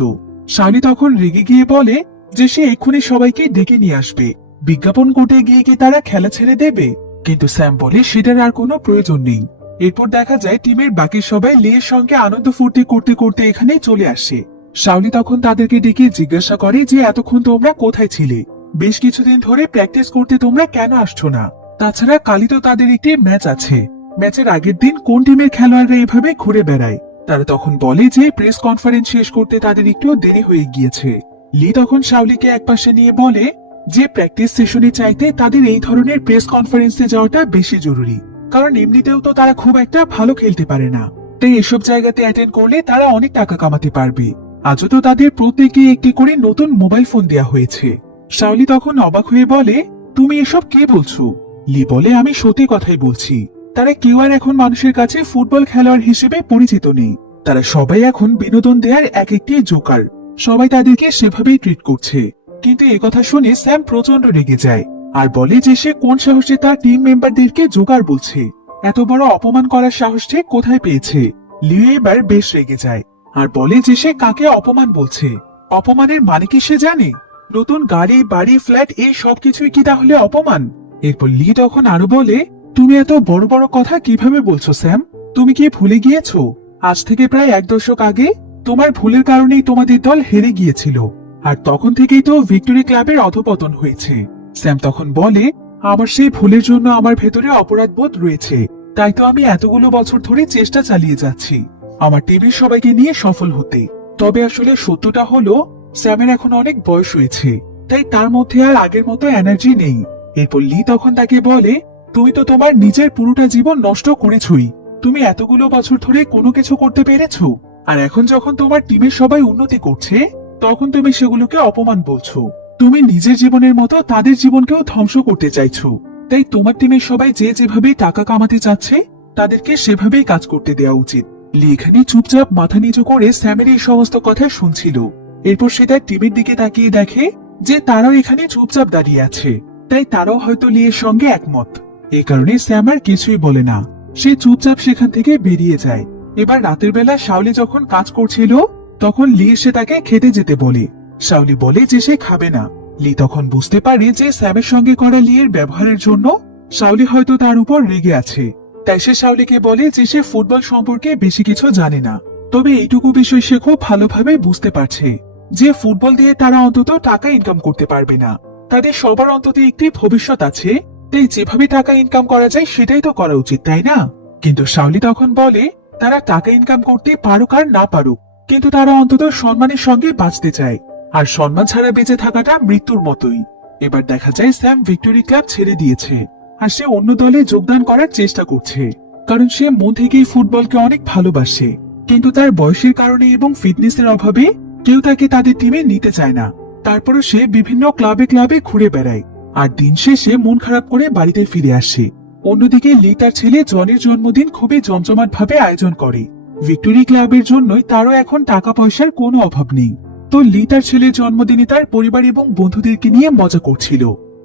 শাওলি তখন রেগে গিয়ে বলে যে সে এক্ষুনি সবাইকে ডেকে নিয়ে আসবে, বিজ্ঞাপন করতে গিয়ে কি তারা খেলা ছেড়ে দেবে? কিন্তু স্যাম বলে সেটার আর কোনো প্রয়োজন নেই। এরপর দেখা যায় টিমের বাকি সবাই লিয়ের সঙ্গে আনন্দ ফুর্তি করতে করতে এখানে চলে আসে। শাওলি তখন তাদেরকে ডেকে জিজ্ঞাসা করে যে এতক্ষণ তোমরা কোথায় ছিলে, বেশ কিছুদিন ধরে প্র্যাকটিস করতে তোমরা কেন আসছো না? তাছাড়া কালই তো তাদের একটি ম্যাচ আছে, ম্যাচের আগের দিন কোন টিমের খেলোয়াড়রা এভাবে ঘুরে বেড়ায়? তারা তখন বলে যে প্রেস কনফারেন্স শেষ করতে তাদের একটু দেরি হয়ে গিয়েছে। লি তখন শাওলিকে একপাশে নিয়ে বলে যে প্র্যাকটিস সেশনে চাইতে তাদের এই ধরনের প্রেস কনফারেন্সে যাওয়াটা বেশি জরুরি, কারণ এমনিতেও তো তারা খুব একটা ভালো খেলতে পারে না, তাই এসব জায়গাতে অ্যাটেন্ড করলে তারা অনেক টাকা কামাতে পারবে। আজও তো তাদের প্রত্যেকে একটি করে নতুন মোবাইল ফোন দেয়া হয়েছে। শাওলি তখন অবাক হয়ে বলে তুমি এসব কে বলছো? লি বলে আমি সত্যি কথাই বলছি, তারা কেউ আর এখন মানুষের কাছে ফুটবল খেলোয়াড় হিসেবে পরিচিত নেই, তারা সবাই এখন বিনোদন দেওয়ার এক একটি জোকার, সবাই তাদেরকে সেভাবেই ট্রিট করছে। কিন্তু একথা শুনে স্যাম প্রচন্ড রেগে যায় আর বলে যে সে কোন সাহসে তার টিম মেম্বারদেরকে জোকার বলছে, এত বড় অপমান করার সাহস সে কোথায় পেয়েছে। লিও এবার বেশ রেগে যায় আর বলে যে সে কাকে অপমান বলছে, অপমানের মানে কি সে জানে? নতুন গাড়ি বাড়ি ফ্ল্যাট এই সবকিছুই কি তাহলে অপমান? এরপর লি তখন আরো বলে তুমি এত বড় বড় কথা কিভাবে বলছো স্যাম? তুমি কি ভুলে গিয়েছো আজ থেকে প্রায় 1 দশক আগে তোমার ভুলের কারণেই তোমাদের দল হেরে গিয়েছিল, আর তখন থেকেই তো ভিক্টোরি ক্লাবের অধপতন হয়েছে। স্যাম তখন বলে আমার সেই ভুলের জন্য আমার ভেতরে অপরাধবোধ রয়েছে, তাই তো আমি এতগুলো বছর ধরে চেষ্টা চালিয়ে যাচ্ছি আমার টিমের সবাইকে নিয়ে সফল হতে। তবে আসলে সত্যটা হলো স্যামের এখন অনেক বয়স হয়েছে, তাই তার মধ্যে আর আগের মতো এনার্জি নেই। এরপর লি তখন তাকে বলে তুমি তো তোমার নিজের পুরোটা জীবন নষ্ট করেছই, তুমি এতগুলো বছর ধরে কোনো কিছু করতে পেরেছো, আর এখন যখন তোমার টিমের সবাই উন্নতি করছে তখন তুমি সেগুলোকে অপমান বলছো। তুমি নিজের জীবনের মতো তাদের জীবনকেও ধ্বংস করতে চাইছো, তাই তোমার টিমের সবাই যে যেভাবে টাকা কামাতে চাচ্ছে তাদেরকে সেভাবেই কাজ করতে দেওয়া উচিত। লি এখানে চুপচাপ মাথা নিচু করে স্যামের এই সমস্ত কথা শুনছিল। এরপর সে তার টিমের দিকে তাকিয়ে দেখে যে তারাও এখানে চুপচাপ দাঁড়িয়ে আছে, তাই তারাও হয়তো লিয়ের সঙ্গে একমত। এই কারণে স্যাম আর কিছুই বলে না, সে চুপচাপ সেখান থেকে বেরিয়ে যায়। এবার রাতের বেলা শাওলি যখন কাজ করছিল তখন লি এসে তাকে খেতে যেতে বলে। শাওলি বলে যে সে খাবে না। লি তখন বুঝতে পারে যে স্যামের সঙ্গে করা লিয়ের ব্যবহারের জন্য শাওলি হয়তো তার উপর রেগে আছে, তাই সে শাওলিকে বলে যে সে ফুটবল সম্পর্কে বেশি কিছু জানে না, তবে এইটুকু বিষয় সে খুব ভালোভাবে বুঝতে পারছে যে ফুটবল দিয়ে তারা অন্তত টাকা ইনকাম করতে পারবে না, তাদের সবার অন্তত একটি ভবিষ্যৎ আছে, তাই যেভাবে টাকা ইনকাম করা যায় সেটাই তো করা উচিত, তাই না? কিন্তু শাওলি তখন বলে তারা টাকা ইনকাম করতে পারুক আর না পারুক, কিন্তু তারা অন্তত সম্মানের সঙ্গে বাঁচতে চায়, আর সম্মান ছাড়া বেঁচে থাকাটা মৃত্যুর মতোই। এবার দেখা যায় স্যাম ভিক্টোরি ক্লাব ছেড়ে দিয়েছে আর সে অন্য দলে যোগদান করার চেষ্টা করছে, কারণ সে মন থেকেই ফুটবলকে অনেক ভালোবাসে। কিন্তু তার বয়সের কারণে এবং ফিটনেসের অভাবে কেউ তাকে তাদের টিমে নিতে চায় না। তারপরও সে বিভিন্ন ক্লাবে ক্লাবে ঘুরে বেড়ায় আর দিন শেষে মন খারাপ করে বাড়িতে ফিরে আসে। অন্যদিকে লি তার ছেলে জনের জন্মদিন খুবই জমজমাট ভাবে আয়োজন করে। ভিক্টোরি ক্লাবের জন্যই তারও এখন টাকা পয়সার কোনো অভাব নেই। তো লি তার ছেলের জন্মদিনে তার পরিবার এবং বন্ধুদেরকে নিয়ে মজা করছিল।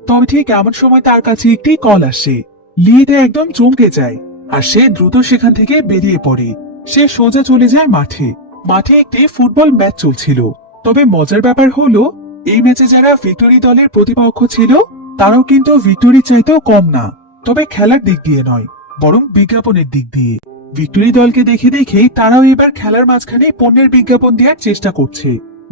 তবে ঠিক এমন সময় তার কাছে একটি কল আসে। লি এতে একদম চমকে যায় আর সে দ্রুত সেখান থেকে বেরিয়ে পড়ে। সে সোজা চলে যায় মাঠে। মাঠে একটি ফুটবল ম্যাচ চলছিল। তবে মজার ব্যাপার হলো এই ম্যাচে যারা ভিক্টোরি দলের প্রতিপক্ষ ছিল তারাও কিন্তু ভিক্টোরি চাইতেও কম না, তবে খেলার দিক দিয়ে নয় বরং বিজ্ঞাপনের দিক দিয়ে। ভিক্টোরি দলকে দেখে দেখেই তারাও এবার খেলার মাঝখানে পণ্যের বিজ্ঞাপন দেওয়ার চেষ্টা করছে,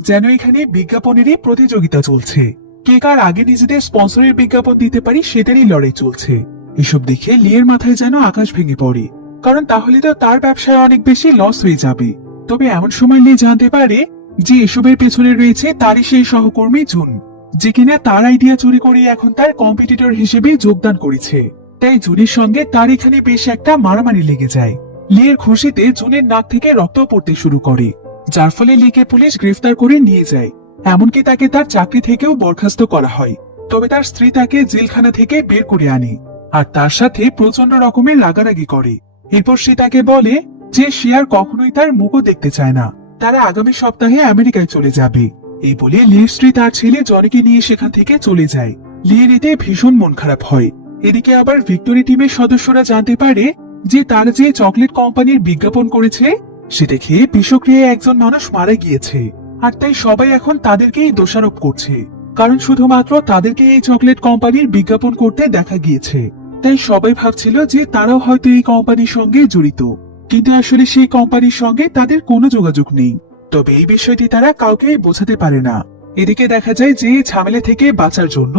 যেন এখানে বিজ্ঞাপনেরই প্রতিযোগিতা চলছে। কে কার আগে নিজেদের স্পন্সরের বিজ্ঞাপন দিতে পারি সেটারই লড়াই চলছে। এসব দেখে লিয়ের মাথায় যেন আকাশ ভেঙে পড়ে, কারণ তাহলে তো তার ব্যবসায় অনেক বেশি লস হয়ে যাবে। তবে এমন সময় লি জানতে পারে যে এসবের পেছনে রয়েছে তারই সেই সহকর্মী জুন, যে কিনা তার আইডিয়া চুরি করে এখন তার কম্পিটিটর হিসেবে যোগদান করেছে। তাই জুনের সঙ্গে তার এখানে বেশ একটা মারামারি লেগে যায়। লির খুশিতে জুনের নাক থেকে রক্ত পড়তে শুরু করে, যার ফলে লিকে পুলিশ গ্রেফতার করে নিয়ে যায়। এমনকি তাকে তার চাকরি থেকেও বরখাস্ত করা হয়। তবে তার স্ত্রী তাকে জেলখানা থেকে বের করে আনে আর তার সাথে প্রচন্ড রকমের রাগারাগি করে। এরপর সে তাকে বলে যে সে আর কখনোই তার মুখও দেখতে চায় না। তারা আগামী সপ্তাহে আমেরিকায় চলে যাবে। এই বলে লির স্ত্রী তার ছেলে জনিকে নিয়ে সেখান থেকে চলে যায়। লির এতে ভীষণ মন খারাপ হয়। এদিকে আবার ভিক্টোরি টিমের সদস্যরা জানতে পারে যে তারা যে চকলেট কোম্পানির বিজ্ঞাপন করেছে সেটা খেয়ে বিষক্রিয়ায় একজন মানুষ মারা গিয়েছে। আর তাই সবাই এখন তাদেরকেই দোষারোপ করছে, কারণ শুধুমাত্র তাদেরকে এই চকলেট কোম্পানির বিজ্ঞাপন করতে দেখা গিয়েছে। তাই সবাই ভাবছিল যে তারাও হয়তো এই কোম্পানির সঙ্গে জড়িত, কিন্তু আসলে সেই কোম্পানির সঙ্গে তাদের কোনো যোগাযোগ নেই। তবে এই বিষয়টি তারা কাউকে বোঝাতে পারে না। এদিকে দেখা যায় যে ঝামেলা থেকে বাঁচার জন্য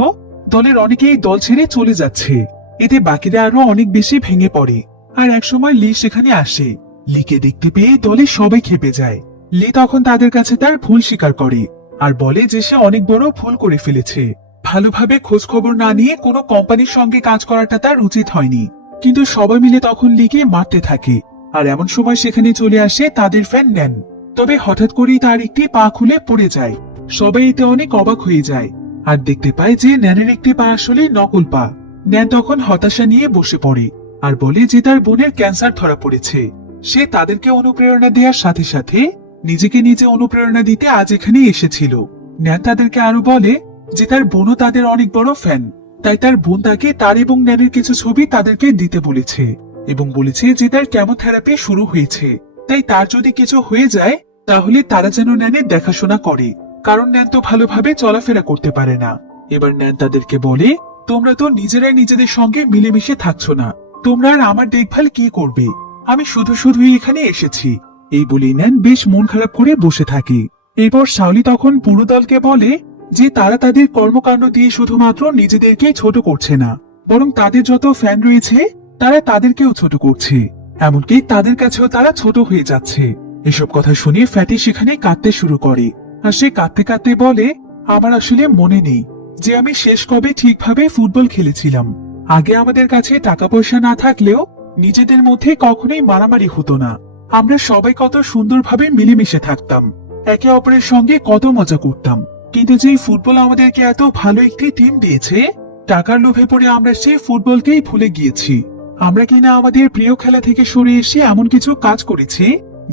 দলের অনেকেই দল ছেড়ে চলে যাচ্ছে। এতে বাকিরা আরো অনেক বেশি ভেঙে পড়ে। আর একসময় লি সেখানে আসে। লিকে দেখতে পেয়ে দলের সবাই খেপে যায়। লি তখন তাদের কাছে তার ভুল স্বীকার করে আর বলে যে সে অনেক বড় ভুল করে ফেলেছে। ভালোভাবে খোঁজ খবর না নিয়ে কোনো কোম্পানির সঙ্গে কাজ করাটা তার উচিত হয়নি। কিন্তু সবাই মিলে তখন লিকে মারতে থাকে। আর এমন সময় সেখানে চলে আসে তাদের ফ্যান ন্যান। তবে হঠাৎ করেই তার একটি পা খুলে পড়ে যায়। সবাই এতে অনেক অবাক হয়ে যায় আর দেখতে পায় যে ন্যানের একটি পা আসলে নকল পা। ন্যান তখন হতাশা নিয়ে বসে পড়ে আর বলে যে তার বোনের ক্যান্সার ধরা পড়েছে। সে তাদেরকে অনুপ্রেরণা দেওয়ার সাথে সাথে নিজেকে নিজে অনুপ্রেরণা দিতে আজ এখানে এসেছিল। ন্যান তাদেরকে আরো বলে যে তার বোনও তাদের অনেক বড় ফ্যান, তাই তার বোন তাকে তার এবং ন্যানের কিছু ছবি তাদেরকে দিতে বলেছে এবং বলেছে যে তার কেমোথেরাপি শুরু হয়েছে। তাই তার যদি কিছু হয়ে যায় তাহলে তারা যেন ন্যানের দেখাশোনা করে, কারণ ন্যান তো ভালোভাবে চলাফেরা করতে পারে না। এবার ন্যান তাদেরকে বলে, তোমরা তো নিজেরাই নিজেদের সঙ্গে মিলেমিশে থাকছো না, তোমরা আর আমার দেখভাল কি করবে? আমি শুধু শুধুই এখানে এসেছি। এই বলে ন্যান বেশ মন খারাপ করে বসে থাকে। এরপর শাওলি তখন পুরো দলকে বলে যে তারা তাদের কর্মকাণ্ড দিয়ে শুধুমাত্র নিজেদেরকে ছোট করছে না, বরং তাদের যত ফ্যান রয়েছে তারা তাদেরকেও ছোট করছে। এমনকি তাদের কাছেও তারা ছোট হয়ে যাচ্ছে। এসব কথা শুনে ফ্যাটি সেখানে কাঁদতে শুরু করে আর সে কাঁদতে কাঁদতে বলে, আমার আসলে মনে নেই যে আমি শেষ কবে ঠিকভাবে ফুটবল খেলেছিলাম। আগে আমাদের কাছে টাকা পয়সা না থাকলেও নিজেদের মধ্যে কখনোই মারামারি হতো না। আমরা সবাই কত সুন্দরভাবে মিলেমিশে থাকতাম, একে অপরের সঙ্গে কত মজা করতাম। কিন্তু যেই ফুটবল আমাদেরকে এত ভালো একটি টিম দিয়েছে, টাকার লোভে পড়ে আমরা সেই ফুটবলকেই ভুলে গিয়েছি। আমরা কিনা আমাদের প্রিয় খেলা থেকে সরে এসে এমন কিছু কাজ করেছি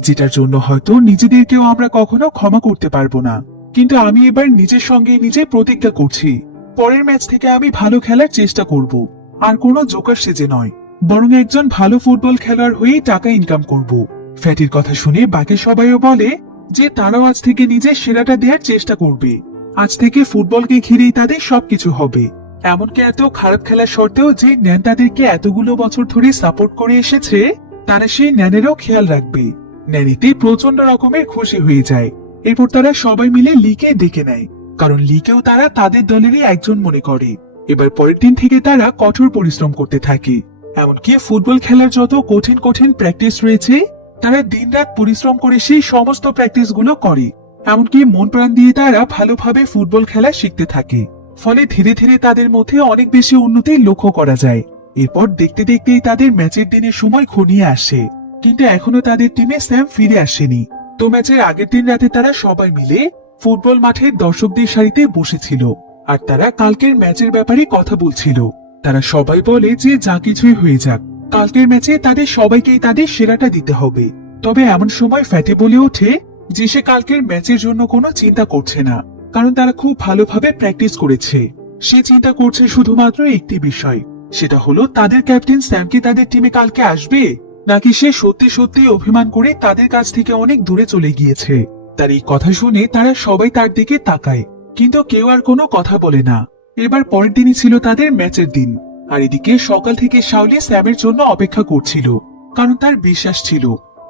যেটার জন্য হয়তো নিজেদেরকেও আমরা কখনো ক্ষমা করতে পারবো না। কিন্তু আমি এবার নিজের সঙ্গে নিজে প্রতিজ্ঞা করছি, পরের ম্যাচ থেকে আমি ভালো খেলার চেষ্টা করব, আর কোনো জোকার সেজে নয়, বরং একজন ভালো ফুটবল খেলোয়াড় হয়েই টাকা ইনকাম করব। ফ্যাটির কথা শুনে বাকি সবাইও বলে যে তারাও আজ থেকে নিজের সেরাটা দেওয়ার চেষ্টা করবে। আজ থেকে ফুটবলকে ঘিরেই তাদের সবকিছু হবে। এমনকি এত খারাপ খেলা সত্ত্বেও যে ন্যান তাদেরকে এতগুলো বছর ধরে সাপোর্ট করে এসেছে, তারা সেই ন্যানেরও খেয়াল রাখবে। ন্যানিতে প্রচন্ড রকমের খুশি হয়ে যায়। এরপর তারা সবাই মিলে লিকে ডেকে নেয়, কারণ লিকেও তারা তাদের দলেরই একজন মনে করে। এবার পরের দিন থেকে তারা কঠোর পরিশ্রম করতে থাকে। এমনকি ফুটবল খেলার যত কঠিন কঠিন প্র্যাকটিস রয়েছে তারা দিনরাত পরিশ্রম করে সেই সমস্ত প্র্যাকটিস গুলো করে। এমনকি মন প্রাণ দিয়ে তারা ভালোভাবে ফুটবল খেলা শিখতে থাকে। ফলে ধীরে ধীরে তাদের মধ্যে অনেক বেশি উন্নতি লক্ষ্য করা যায়। এরপর দেখতে দেখতেই তাদের ম্যাচের দিনের সময় ঘনিয়ে আসে, কিন্তু এখনো তাদের টিমে স্যাম ফিরে আসেনি। তো ম্যাচের আগের দিন রাতে তারা সবাই মিলে ফুটবল মাঠের দর্শকদের সারিতে বসেছিল আর তারা কালকের ম্যাচের ব্যাপারে কথা বলছিল। তারা সবাই বলে যে যা কিছুই হয়ে যাক, কালকের ম্যাচে তাদের সবাইকেই তাদের সেরাটা দিতে হবে। তবে এমন সময় ফ্যাটি বলে ওঠে যে সে কালকের ম্যাচের জন্য কোনো চিন্তা করছে না, কারণ তারা খুব ভালোভাবে প্র্যাকটিস করেছে। সে চিন্তা করছে শুধুমাত্র একটি বিষয়, সেটা হলো তাদের ক্যাপ্টেন স্যাম কি তাদের টিমে কালকে আসবে, নাকি সে সত্যি সত্যি অভিমান করে তাদের কাছ থেকে অনেক দূরে চলে গিয়েছে। তার এই কথা শুনে তারা সবাই তার দিকে তাকায়, কিন্তু কেউ আর কোনো কথা বলে না। এবার পরের দিনই ছিল তাদের ম্যাচের দিন, আর এদিকে সকাল থেকে শাওলি স্যামের জন্য অপেক্ষা করছিল, কারণ তার বিশ্বাস ছিল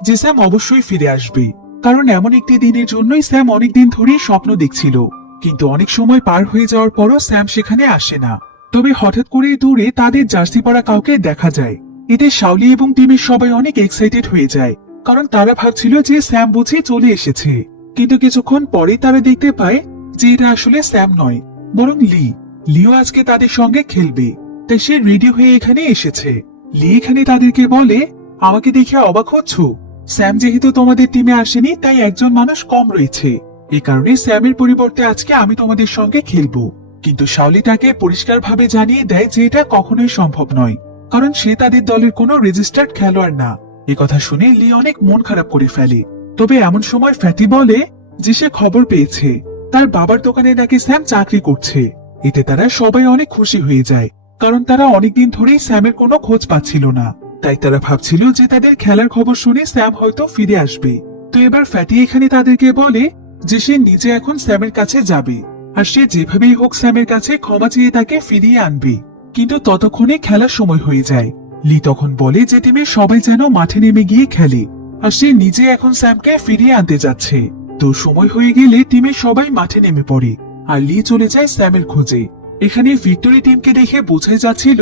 যে স্যাম অবশ্যই ফিরে আসবে। কারণ এমন একটি দিনের জন্যই স্যাম অনেকদিন ধরেই স্বপ্ন দেখছিল। কিন্তু অনেক সময় পার হয়ে যাওয়ার পরও স্যাম সেখানে আসে না। তবে হঠাৎ করে দূরে তাদের জার্সি পরা কাউকে দেখা যায়। এতে শাওলি এবং টিমের সবাই অনেক এক্সাইটেড হয়ে যায়, কারণ তারা ভাবছিল যে স্যাম বুঝি চলে এসেছে। কিন্তু কিছুক্ষণ পরে তারা দেখতে পায় যে এটা আসলে স্যাম নয়, বরং লিও আজকে তাদের সঙ্গে খেলবে, তাই সে রেডি হয়ে এখানে এসেছে। লি এখানে তাদেরকে বলে, আমাকে দেখে অবাক হচ্ছ? স্যাম যেহেতু তোমাদের টিমে আসেনি, তাই একজন মানুষ কম রয়েছে। এই কারণে স্যামের পরিবর্তে আজকে আমি তোমাদের সঙ্গে খেলবো। কিন্তু শাওলি তাকে পরিষ্কারভাবে জানিয়ে দেয় যে এটা কখনোই সম্ভব নয়, কারণ সে তাদের দলের কোনো রেজিস্টার্ড খেলোয়াড় না। এ কথা শুনে লি অনেক মন খারাপ করে ফেলে। তবে এমন সময় ফ্যাটি বলে যে সে খবর পেয়েছে তার বাবার দোকানে নাকি স্যাম চাকরি করছে। এতে তারা সবাই অনেক খুশি হয়ে যায়, কারণ তারা অনেকদিন ধরেই স্যামের কোনো খোঁজ পাচ্ছিল না। তাই তারা ভাবছিল যে তাদের খেলার খবর শুনে স্যাম হয়তো ফিরে আসবে। তো এবার ফ্যাটি এখানে তাদেরকে বলে যে সে নিজে এখন স্যামের কাছে যাবে, আর সে যেভাবেই হোক স্যামের কাছে ক্ষমা চেয়ে তাকে ফিরিয়ে আনবে। কিন্তু ততক্ষণে খেলার সময় হয়ে যায়। লি তখন বলে যে টিমের সবাই যেন মাঠে নেমে গিয়ে খেলে, আর সে নিজে এখন স্যামকে ফিরিয়ে আনতে যাচ্ছে। তো সময় হয়ে গেলে টিমের সবাই মাঠে নেমে পড়ে, আর লি চলে যায় স্যামের খোঁজে। এখানে ভিক্টোরি টিমকে দেখে বোঝাই যাচ্ছিল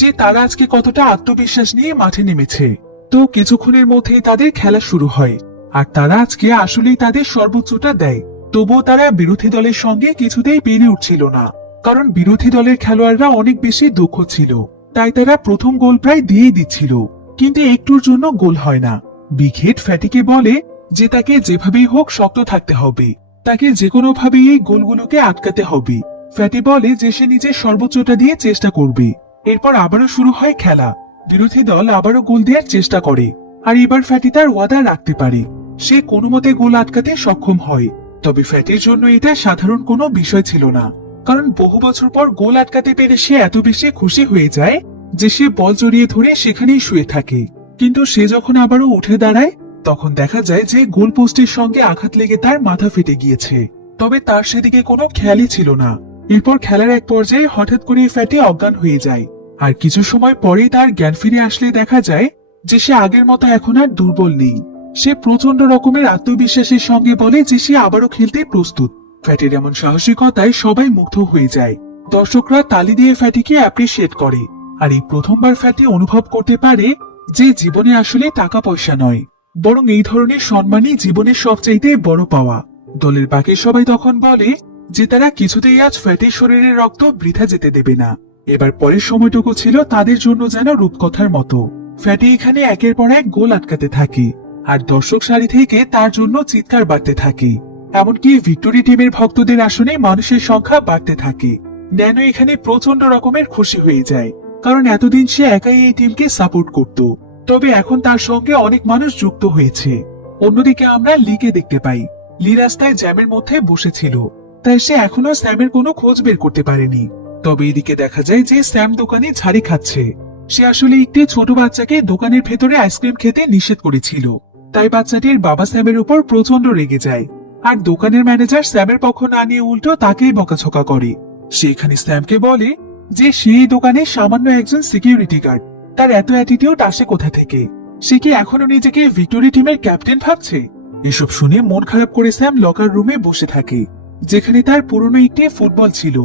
যে তারা আজকে কতটা আত্মবিশ্বাস নিয়ে মাঠে নেমেছে। তো কিছুক্ষণের মধ্যেই তাদের খেলা শুরু হয়, আর তারা আজকে আসলেই তাদের সর্বোচ্চটা দেয়। তবুও তারা বিরোধী দলের সঙ্গে কিছুতেই পেরে উঠছিল না, কারণ বিরোধী দলের খেলোয়াড়রা অনেক বেশি দক্ষ ছিল। তাই তারা প্রথম গোল প্রায় দিয়েই দিচ্ছিল, কিন্তু একটুর জন্য গোল হয় না। বিঘেট ফ্যাটিকে বলে যে তাকে যেভাবেই হোক শক্ত থাকতে হবে, তাকে যে কোনো ভাবেই এই গোলগুলোকে আটকাতে হবে। ফ্যাটি বলে যে সে নিজের সর্বোচ্চটা দিয়ে চেষ্টা করবে। এরপর আবারও শুরু হয় খেলা। বিরোধী দল আবারও গোল দেওয়ার চেষ্টা করে, আর এবার ফ্যাটি তার ওয়াদা রাখতে পারে। সে কোনো মতে গোল আটকাতে সক্ষম হয়। তবে ফ্যাটির জন্য এটা সাধারণ কোনো বিষয় ছিল না, কারণ বহু বছর পর গোল আটকাতে পেরে সে এত বেশি খুশি হয়ে যায় যে সে বল জড়িয়ে ধরে সেখানেই শুয়ে থাকে। কিন্তু সে যখন আবারও উঠে দাঁড়ায়, তখন দেখা যায় যে গোল পোস্টের সঙ্গে আঘাত লেগে তার মাথা ফেটে গিয়েছে। তবে তার সেদিকে কোনো খেয়ালই ছিল না। এরপর খেলার এক পর্যায়ে হঠাৎ করে ফ্যাটি অজ্ঞান হয়ে যায়, আর কিছু সময় পরেই তার জ্ঞান ফিরে আসলে দেখা যায় যে সে আগের মতো এখন আর দুর্বল নেই। সে প্রচন্ড রকমের আত্মবিশ্বাসের সঙ্গে বলে যে সে আবারও খেলতে প্রস্তুত। ফ্যাটির এমন সাহসিকতায় সবাই মুগ্ধ হয়ে যায়। দর্শকরা তালি দিয়ে ফ্যাটিকে অ্যাপ্রিসিয়েট করে। আর এই প্রথমবার ফ্যাটি অনুভব করতে পারে যে জীবনে আসলে টাকা পয়সা নয়, বরং এই ধরনের সম্মানই জীবনের সবচাইতে বড় পাওয়া। দলের বাকি সবাই তখন বলে যে তারা কিছুতেই আজ ফ্যাটির শরীরের রক্ত বৃথা যেতে দেবে না। এবার পরের সময়টুকু ছিল তাদের জন্য যেন রূপকথার মতো। ফ্যাটি এখানে একের পর এক গোল আটকাতে থাকে, আর দর্শক সারি থেকে তার জন্য চিৎকার বাড়তে থাকে। এমনকি ভিক্টোরি টিমের ভক্তদের আসনে মানুষের সংখ্যা বাড়তে থাকে। ন্যানো এখানে প্রচন্ড রকমের খুশি হয়ে যায়, কারণ এতদিন সে একাই এই টিমকে সাপোর্ট করত। তবে এখন তার সঙ্গে অনেক মানুষ যুক্ত হয়েছে। অন্যদিকে আমরা লিকে দেখতে পাই লি রাস্তায় জ্যামের মধ্যে বসেছিল, তাই সে এখনো স্যামের কোনো খোঁজ বের করতে পারেনি। তবে এদিকে দেখা যায় যে স্যাম দোকানে ঝাড়ি খাচ্ছে। সে আসলে একটি ছোট বাচ্চাকে দোকানের ভেতরে আইসক্রিম খেতে নিষেধ করেছিল, তাই বাচ্চাটির বাবা স্যামের উপর প্রচন্ড রেগে যায়। আর দোকানের ম্যানেজার স্যামের পক্ষ না নিয়ে উল্টো তাকেই বকাঝকা করে। সে এখানে স্যামকে বলে যে সেই দোকানে সামান্য একজন সিকিউরিটি গার্ড, তার এত অ্যাটিটিউড আসে কোথা থেকে? সে কি এখনো নিজেকে ভিক্টোরি টিমের ক্যাপ্টেন ভাবছে? এসব শুনে মন খারাপ করে স্যাম লকার রুমে বসে থাকে, যেখানে তার পুরনো একটি ফুটবল ছিল।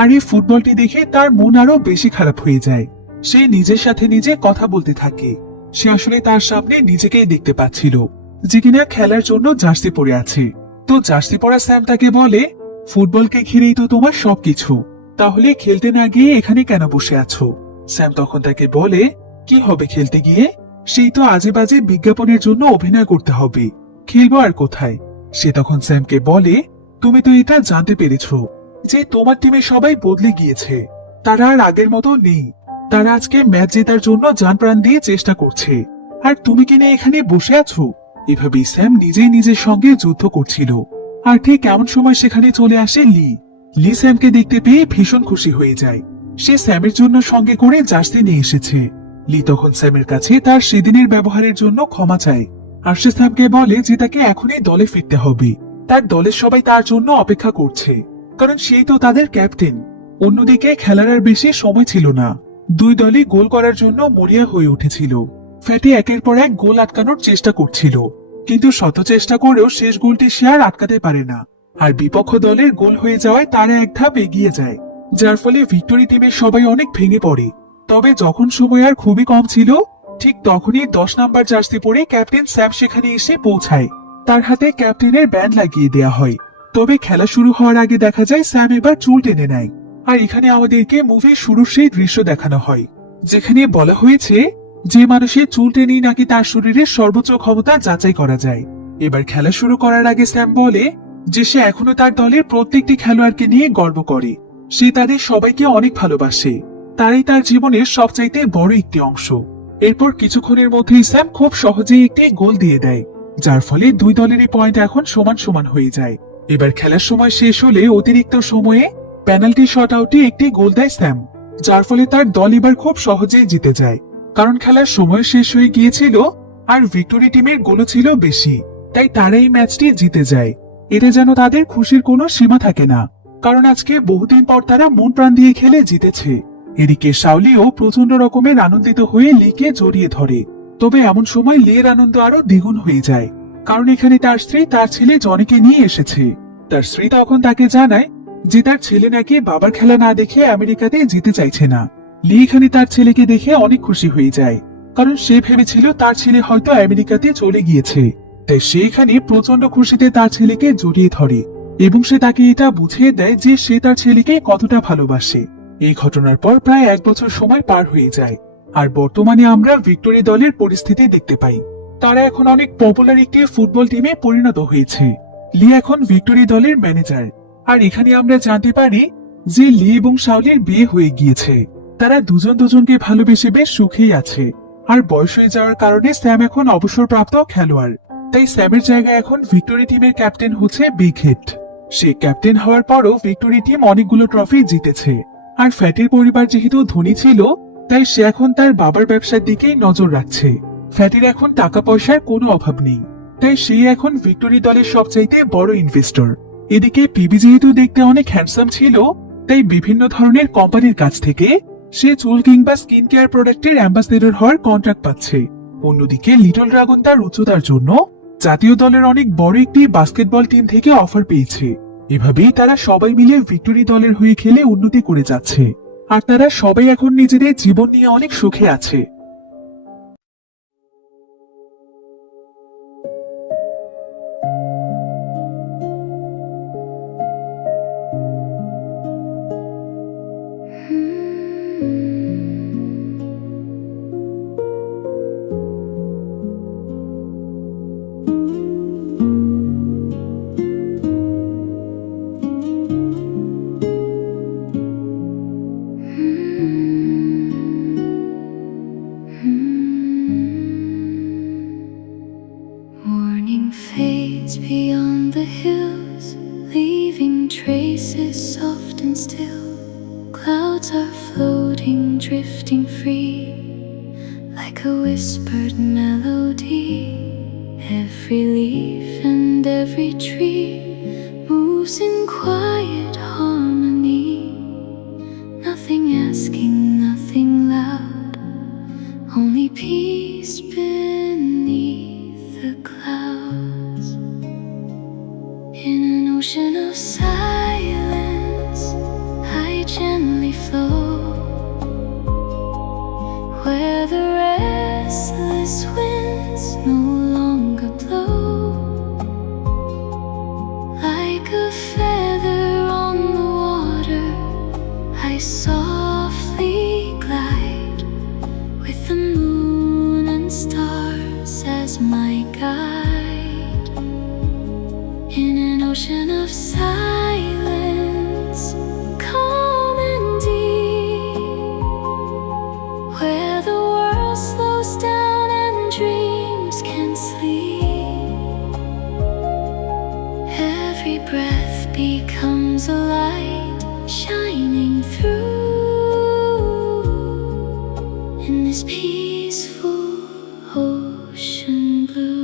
আর এই ফুটবলটি দেখে তার মন আরো বেশি খারাপ হয়ে যায়। সে নিজের সাথে নিজে কথা বলতে থাকে। সে আসলে তার সামনে নিজেকেই দেখতে পাচ্ছিল, যে কিনা খেলার জন্য জার্সি পরে আছে। তো জার্সি পরা স্যাম তাকে বলে, ফুটবলকে ঘিরেই তো তোমার সবকিছু, তাহলে খেলতে না গিয়ে এখানে কেন বসে আছো? স্যাম তখন তাকে বলে, কি হবে খেলতে গিয়ে? সেই তো আজে বাজে বিজ্ঞাপনের জন্য অভিনয় করতে হবে, খেলবো আর কোথায়? সে তখন স্যামকে বলে, তুমি তো এটা জানতে পেরেছ যে তোমার টিমে সবাই বদলে গিয়েছে, তারা আর আগের মতো নেই। তারা আজকে ম্যাচ জেতার জন্য জান প্রাণ দিয়ে চেষ্টা করছে, আর তুমি কিনে এখানে বসে আছো। এভাবেই স্যাম নিজেই নিজের সঙ্গে যুদ্ধ করছিল। আর ঠিক এমন সময় সেখানে চলে আসে লি স্যামকে দেখতে পেয়ে ভীষণ খুশি হয়ে যায়। সে স্যামের জন্য সঙ্গে করে জার্সি নিয়ে এসেছে। লি তখন স্যামের কাছে তার সেদিনের ব্যবহারের জন্য ক্ষমা চায়, আর সে স্যামকে বলে যে তাকে এখনই দলে ফিরতে হবে। তার দলের সবাই তার জন্য অপেক্ষা করছে, কারণ সেই তো তাদের ক্যাপ্টেন। অন্যদিকে খেলার আর বেশি সময় ছিল না। দুই দলই গোল করার জন্য মরিয়া হয়ে উঠেছিল। ফ্যাটি একের পর এক গোল আটকানোর চেষ্টা করছিল, কিন্তু শত চেষ্টা করেও শেষ গোলটি সে আর আটকাতে পারে না। আর বিপক্ষ দলের গোল হয়ে যাওয়ায় তারা এক ধাপ এগিয়ে যায়, যার ফলে ভিক্টোরি টিমের সবাই অনেক ভেঙে পড়ে। তবে যখন সময় আর খুবই কম ছিল, ঠিক তখনই 10 নাম্বার জার্সি পরে ক্যাপ্টেন স্যাম সেখানে এসে পৌঁছায়। তার হাতে ক্যাপ্টেনের ব্যান্ড লাগিয়ে দেয়া হয়। তবে খেলা শুরু হওয়ার আগে দেখা যায় স্যাম এবার চুল টেনে নেয়। আর এখানে আমাদেরকে মুভির শুরুর সেই দৃশ্য দেখানো হয়, যেখানে বলা হয়েছে যে মানুষের চুল টেনেই নাকি তার শরীরের সর্বোচ্চ ক্ষমতা যাচাই করা যায়। এবার খেলা শুরু করার আগে স্যাম বলে যে সে এখনো তার দলের প্রত্যেকটি খেলোয়াড়কে নিয়ে গর্ব করে, সে তাদের সবাইকে অনেক ভালোবাসে, তারাই তার জীবনের সবচাইতে বড় একটি অংশ। এরপর কিছুক্ষণের মধ্যেই স্যাম খুব সহজেই একটি গোল দিয়ে দেয়, যার ফলে দুই দলেরই পয়েন্ট এখন সমান সমান হয়ে যায়। এবার খেলার সময় শেষ হলে অতিরিক্ত সময়ে পেনাল্টি শট আউটে একটি গোল দেয় স্যাম, যার ফলে তার দল এবার খুব সহজেই জিতে যায়, কারণ খেলার সময় শেষ হয়ে গিয়েছিল আর ভিক্টোরি টিমের গোলও ছিল বেশি, তাই তারা এই ম্যাচটি জিতে যায়। এতে যেন তাদের খুশির কোনো সীমা থাকে না, কারণ আজকে বহুদিন পর তারা মন প্রাণ দিয়ে খেলে জিতেছে। এদিকে শাওলিও প্রচন্ড রকমের আনন্দিত হয়ে লিকে জড়িয়ে ধরে। তবে এমন সময় লির আনন্দ আরো দ্বিগুণ হয়ে যায়, কারণ এখানে তার স্ত্রী তার ছেলে জনিকে নিয়ে এসেছে। তার স্ত্রী তখন তাকে জানায় যে তার ছেলে নাকি বাবার খেলা না দেখে আমেরিকাতে যেতে চাইছে না। লি এখানে তার ছেলেকে দেখে অনেক খুশি হয়ে যায়, কারণ সে ভেবেছিল তার ছেলে হয়তো আমেরিকাতে চলে গিয়েছে। তাই সে এখানে প্রচন্ড খুশিতে তার ছেলেকে জড়িয়ে ধরে এবং সে তাকে এটা বুঝিয়ে দেয় যে সে তার ছেলেকে কতটা ভালোবাসে। এই ঘটনার পর প্রায় 1 বছর সময় পার হয়ে যায়, আর বর্তমানে আমরা ভিক্টোরি দলের পরিস্থিতি দেখতে পাই। তারা এখন অনেক পপুলার একটি ফুটবল টিমে পরিণত হয়েছে। লি এখন ভিক্টোরি দলের ম্যানেজার। আর এখানে আমরা জানতে পারি যে লি এবং শাওলির বিয়ে হয়ে গিয়েছে। তারা দুজন দুজনকে ভালোবেসে বেশ সুখেই আছে। আর বয়স হয়ে যাওয়ার কারণে স্যাম এখন অবসরপ্রাপ্ত খেলোয়াড়, তাই স্যামের জায়গায় এখন ভিক্টোরি টিমের ক্যাপ্টেন হচ্ছে বিগ হেড। সে ক্যাপ্টেন হওয়ার পরও ভিক্টোরি টিম অনেকগুলো ট্রফি জিতেছে। আর ফ্যাটের পরিবার যেহেতু ধনী ছিল, তাই সে এখন তার বাবার ব্যবসার দিকেই নজর রাখছে। ফ্যাটের এখন টাকা পয়সার কোনো অভাব নেই, তাই সে এখন ভিক্টোরি দলের সবচাইতে বড় ইনভেস্টর। এদিকে পিবি যেহেতু দেখতে অনেক হ্যান্ডসাম ছিল, তাই বিভিন্ন ধরনের কোম্পানির কাছ থেকে সে চুল কিংবা স্কিন কেয়ার প্রোডাক্টের অ্যাম্বাসেডর হওয়ার কন্ট্রাক্ট পাচ্ছে। অন্যদিকে লিটল ড্রাগন তার উচ্চতার জন্য জাতীয় দলের অনেক বড় একটি বাস্কেটবল টিম থেকে অফার পেয়েছে। এভাবেই তারা সবাই মিলে ভিক্টোরি দলের হয়ে খেলে উন্নতি করে যাচ্ছে, আর তারা সবাই এখন নিজেদের জীবন নিয়ে অনেক সুখে আছে। Morning fades beyond the hills, leaving traces soft and still. Clouds are floating, drifting free, like a whispered melody. Every leaf and every tree moves in quiet harmony. Nothing asking, nothing loud, only peace beneath the clouds. In an ocean of silence, I gently flow, where the restless winds no longer blow. Like a feather on the water, I softly glide, with the moon and stars as my guide. In an ocean of silence, calm and deep, where the world slows down and dreams can sleep. Every breath becomes a light shining through in this peaceful ocean blue.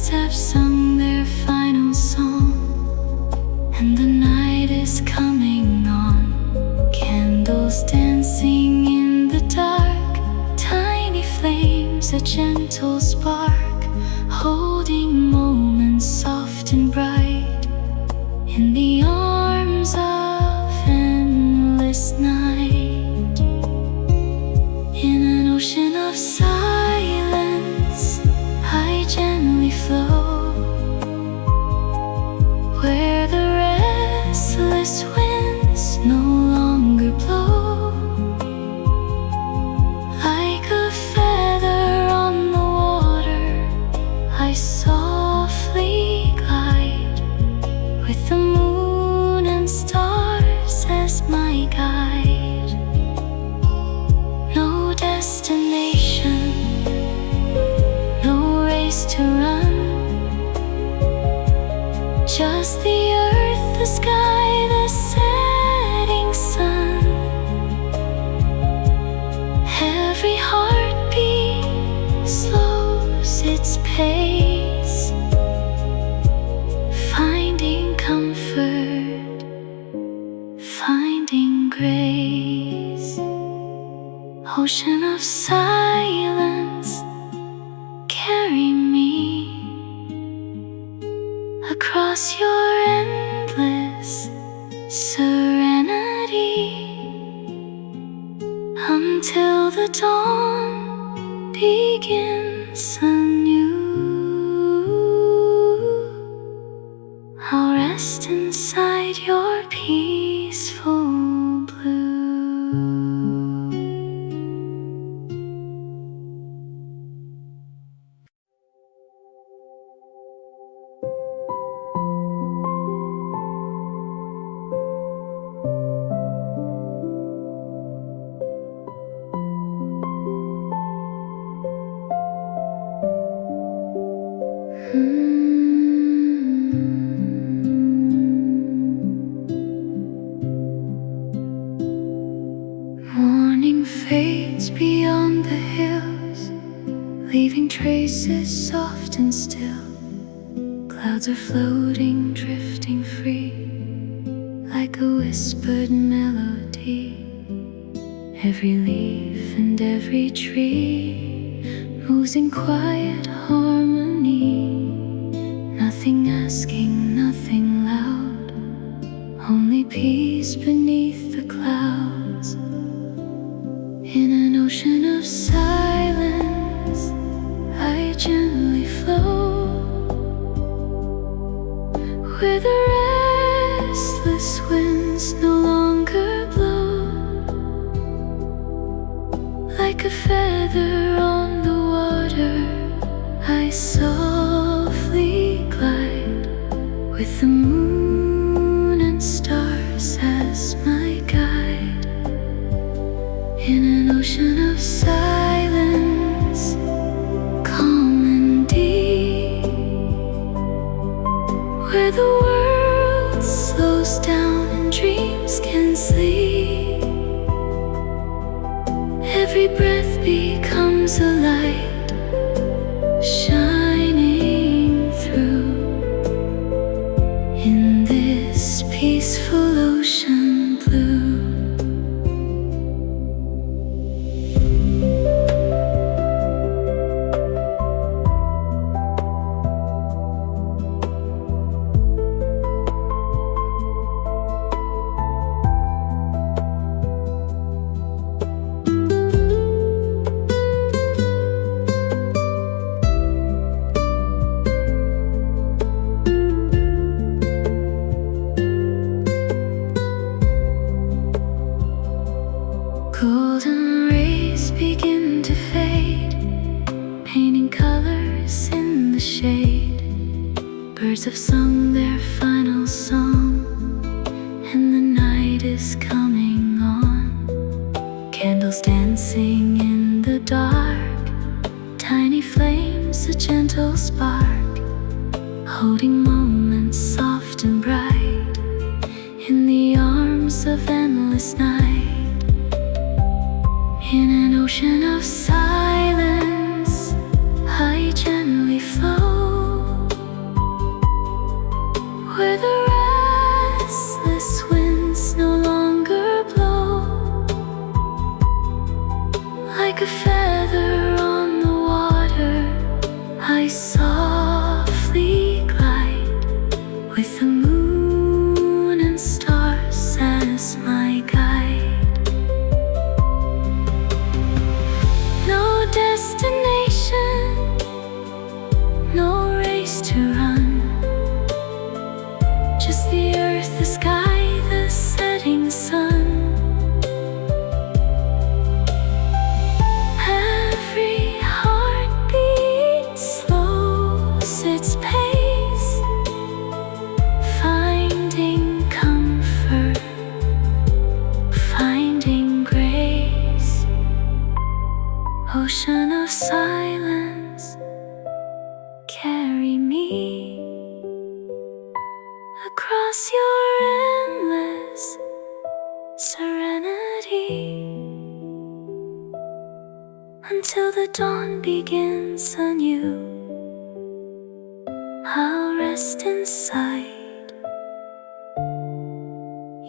birds have sung their final song, and the night is coming on. Candles dancing in the dark, tiny flames, a gentle spark, holding moments soft and bright in the arms of endless night. In an ocean of silence, I gently flow, where the restless winds no longer blow. Like a feather on the water, I softly glide, with the moon and stars as my guide. No destination, no race to run, just the earth, the sky, the setting sun. Every heartbeat slows its pace, finding comfort, finding grace. Ocean of silence, carry me across your endless serenity, until the dawn begins anew. I'll rest inside your peaceful blue. Morning fades beyond the hills, leaving traces soft and still. Clouds are floating, drifting free, like a whispered melody. Every leaf and every tree moves in quiet harmony. Nothing asking, nothing loud, only peace beneath the clouds. In an ocean of silence, I gently flow, where the restless winds no longer blow. Like a feather on the water, I softly glide, with the moon and stars as my guide. In an ocean of silence, calm and deep, where the world slows down and dreams can sleep. Every breath becomes a light, shining through in this peaceful ocean blue. Golden rays begin to fade, painting colors in the shade. Birds have sung their final song, and the night is coming on. Candles dancing in the dark, tiny flames, a gentle spark, holding moments soft and bright in the arms of endless night. In an ocean of silence, I gently flow, the dawn begins anew. I'll rest inside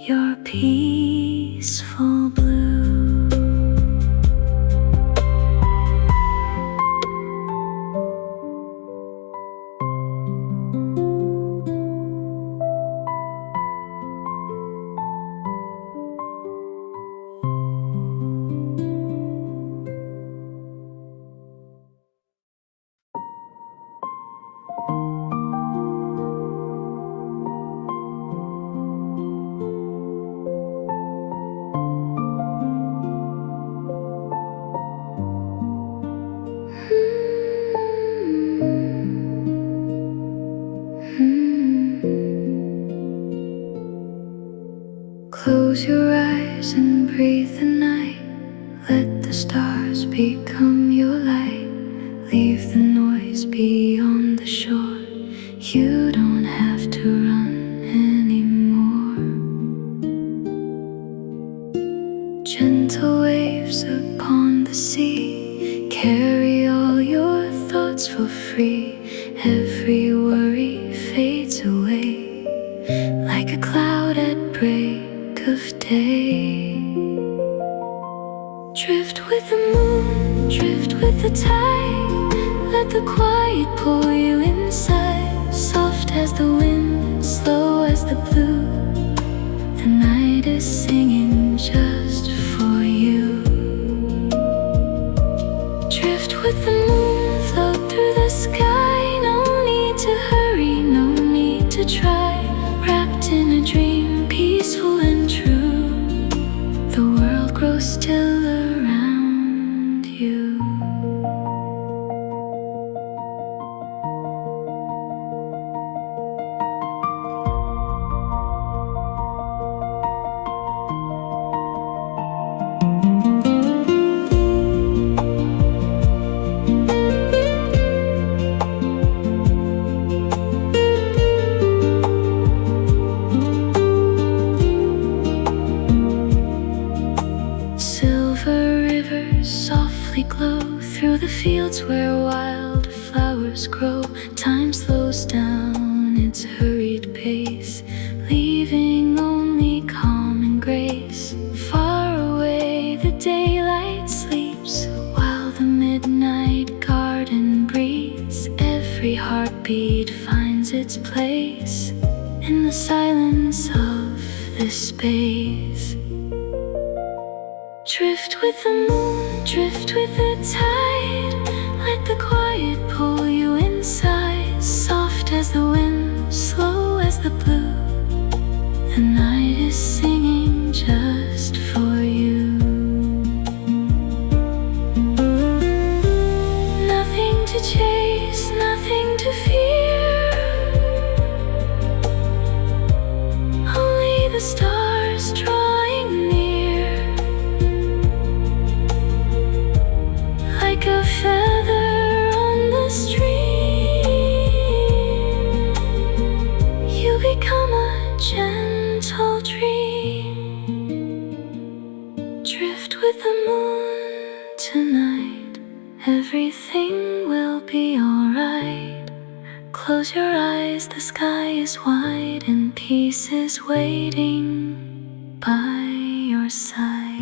your peaceful blue. Close your eyes and breathe the night. Let the stars become your light. Leave the noise beyond the shore. You don't have to run anymore. Gentle waves upon the sea carry all your thoughts for free. Every worry fades away like a cloud at break of day. Drift with the moon, drift with the tide. Let the quiet pull you inside. Soft as the wind, slow as the blue. The night is singing just for you. Drift with the moon, float through the sky. No need to hurry, no need to try. Wrapped in a dream, peaceful and true. The world grows still around you. Silver rivers softly glow through the fields where wildflowers grow. Time slows down its hurried pace, leaving only calm and grace. Far away the daylight sleeps, while the midnight garden breathes. Every heartbeat finds its place in the silence of this space. Drift with the moon, drift with the tide. Let the quiet pull you inside. Soft as the wind, slow as the blue. The night is singing just for you. Nothing to chase, nothing to fear. Only the stars drawing near. Like a feather on the stream, you become a gentle dream. Drift with the moon tonight. Everything will be alright. Close your eyes, the sky is wide, and peace is waiting by your side.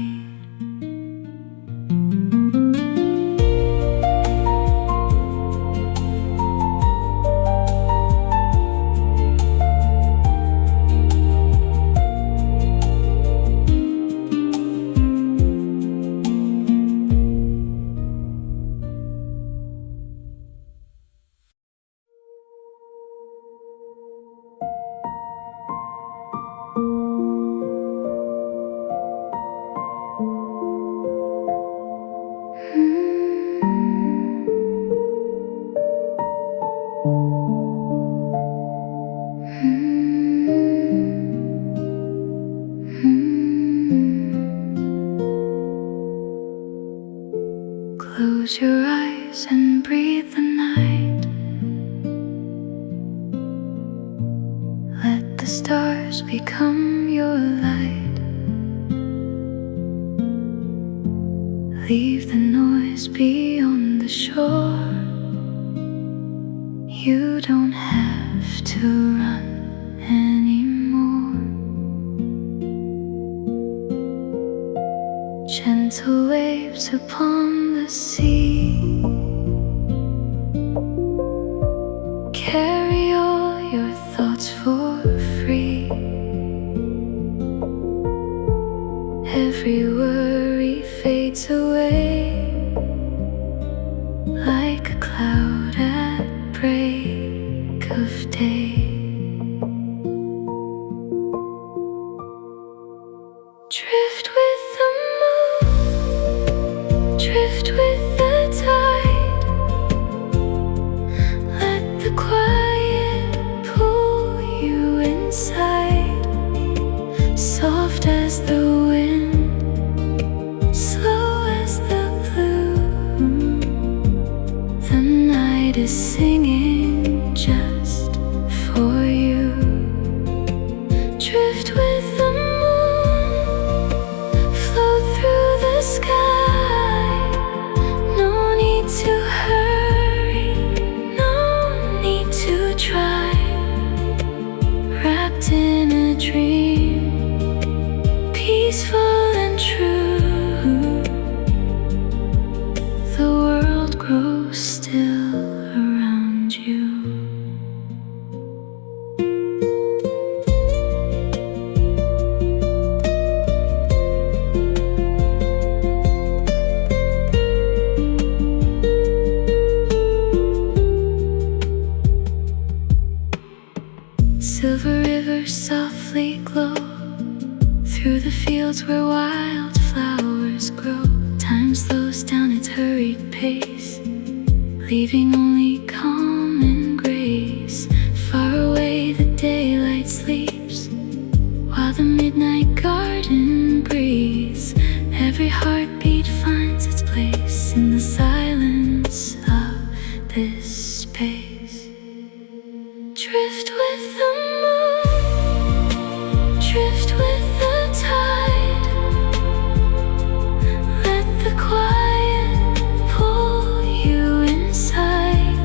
Close your eyes and breathe the night. Let the stars become your light. Leave the noise beyond shore. You don't have to run anymore. Gentle waves upon the sea carry all your thoughts for free. Every worry fades away like a cloud at break of day. Drift with the moon, drift with the tide. Let the quiet pull you inside. Soft as the wind, slow as the blue. The night is singing just for you. Drift with the moon, float through the sky. No need to hurry, no need to try. Wrapped in a dream, peaceful and true. The world grows still around you. Silver rivers softly glow through the fields where wildflowers grow. Time slows down its hurried pace, leaving only calm and grace. Far away the daylight sleeps, while the midnight garden breathes. Every heartbeat finds its place in the silence of this space. Drift with the moon, drift with the tide. Let the quiet pull you inside.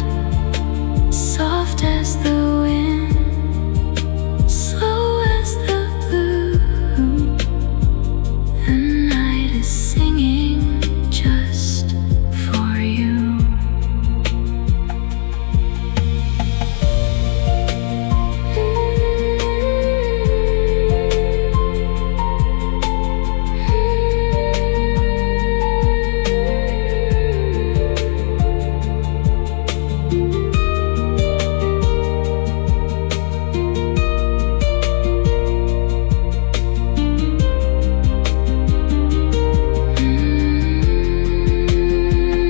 Soft as the wind, slow as the blue. The night is singing just for you.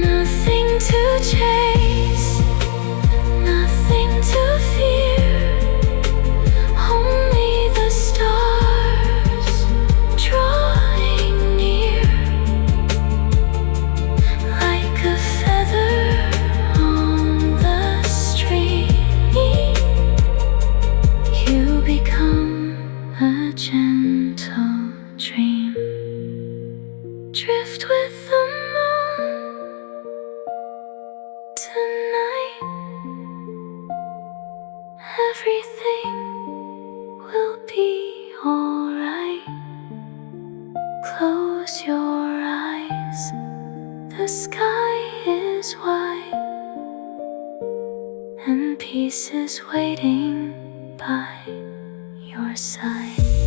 Nothing to chase, nothing to fear. Only the stars drawing near. Like a feather on the stream, you become a gentle dream. Drift with the moon tonight. Everything will be alright. Close your eyes, the sky is white, and peace is waiting by your side.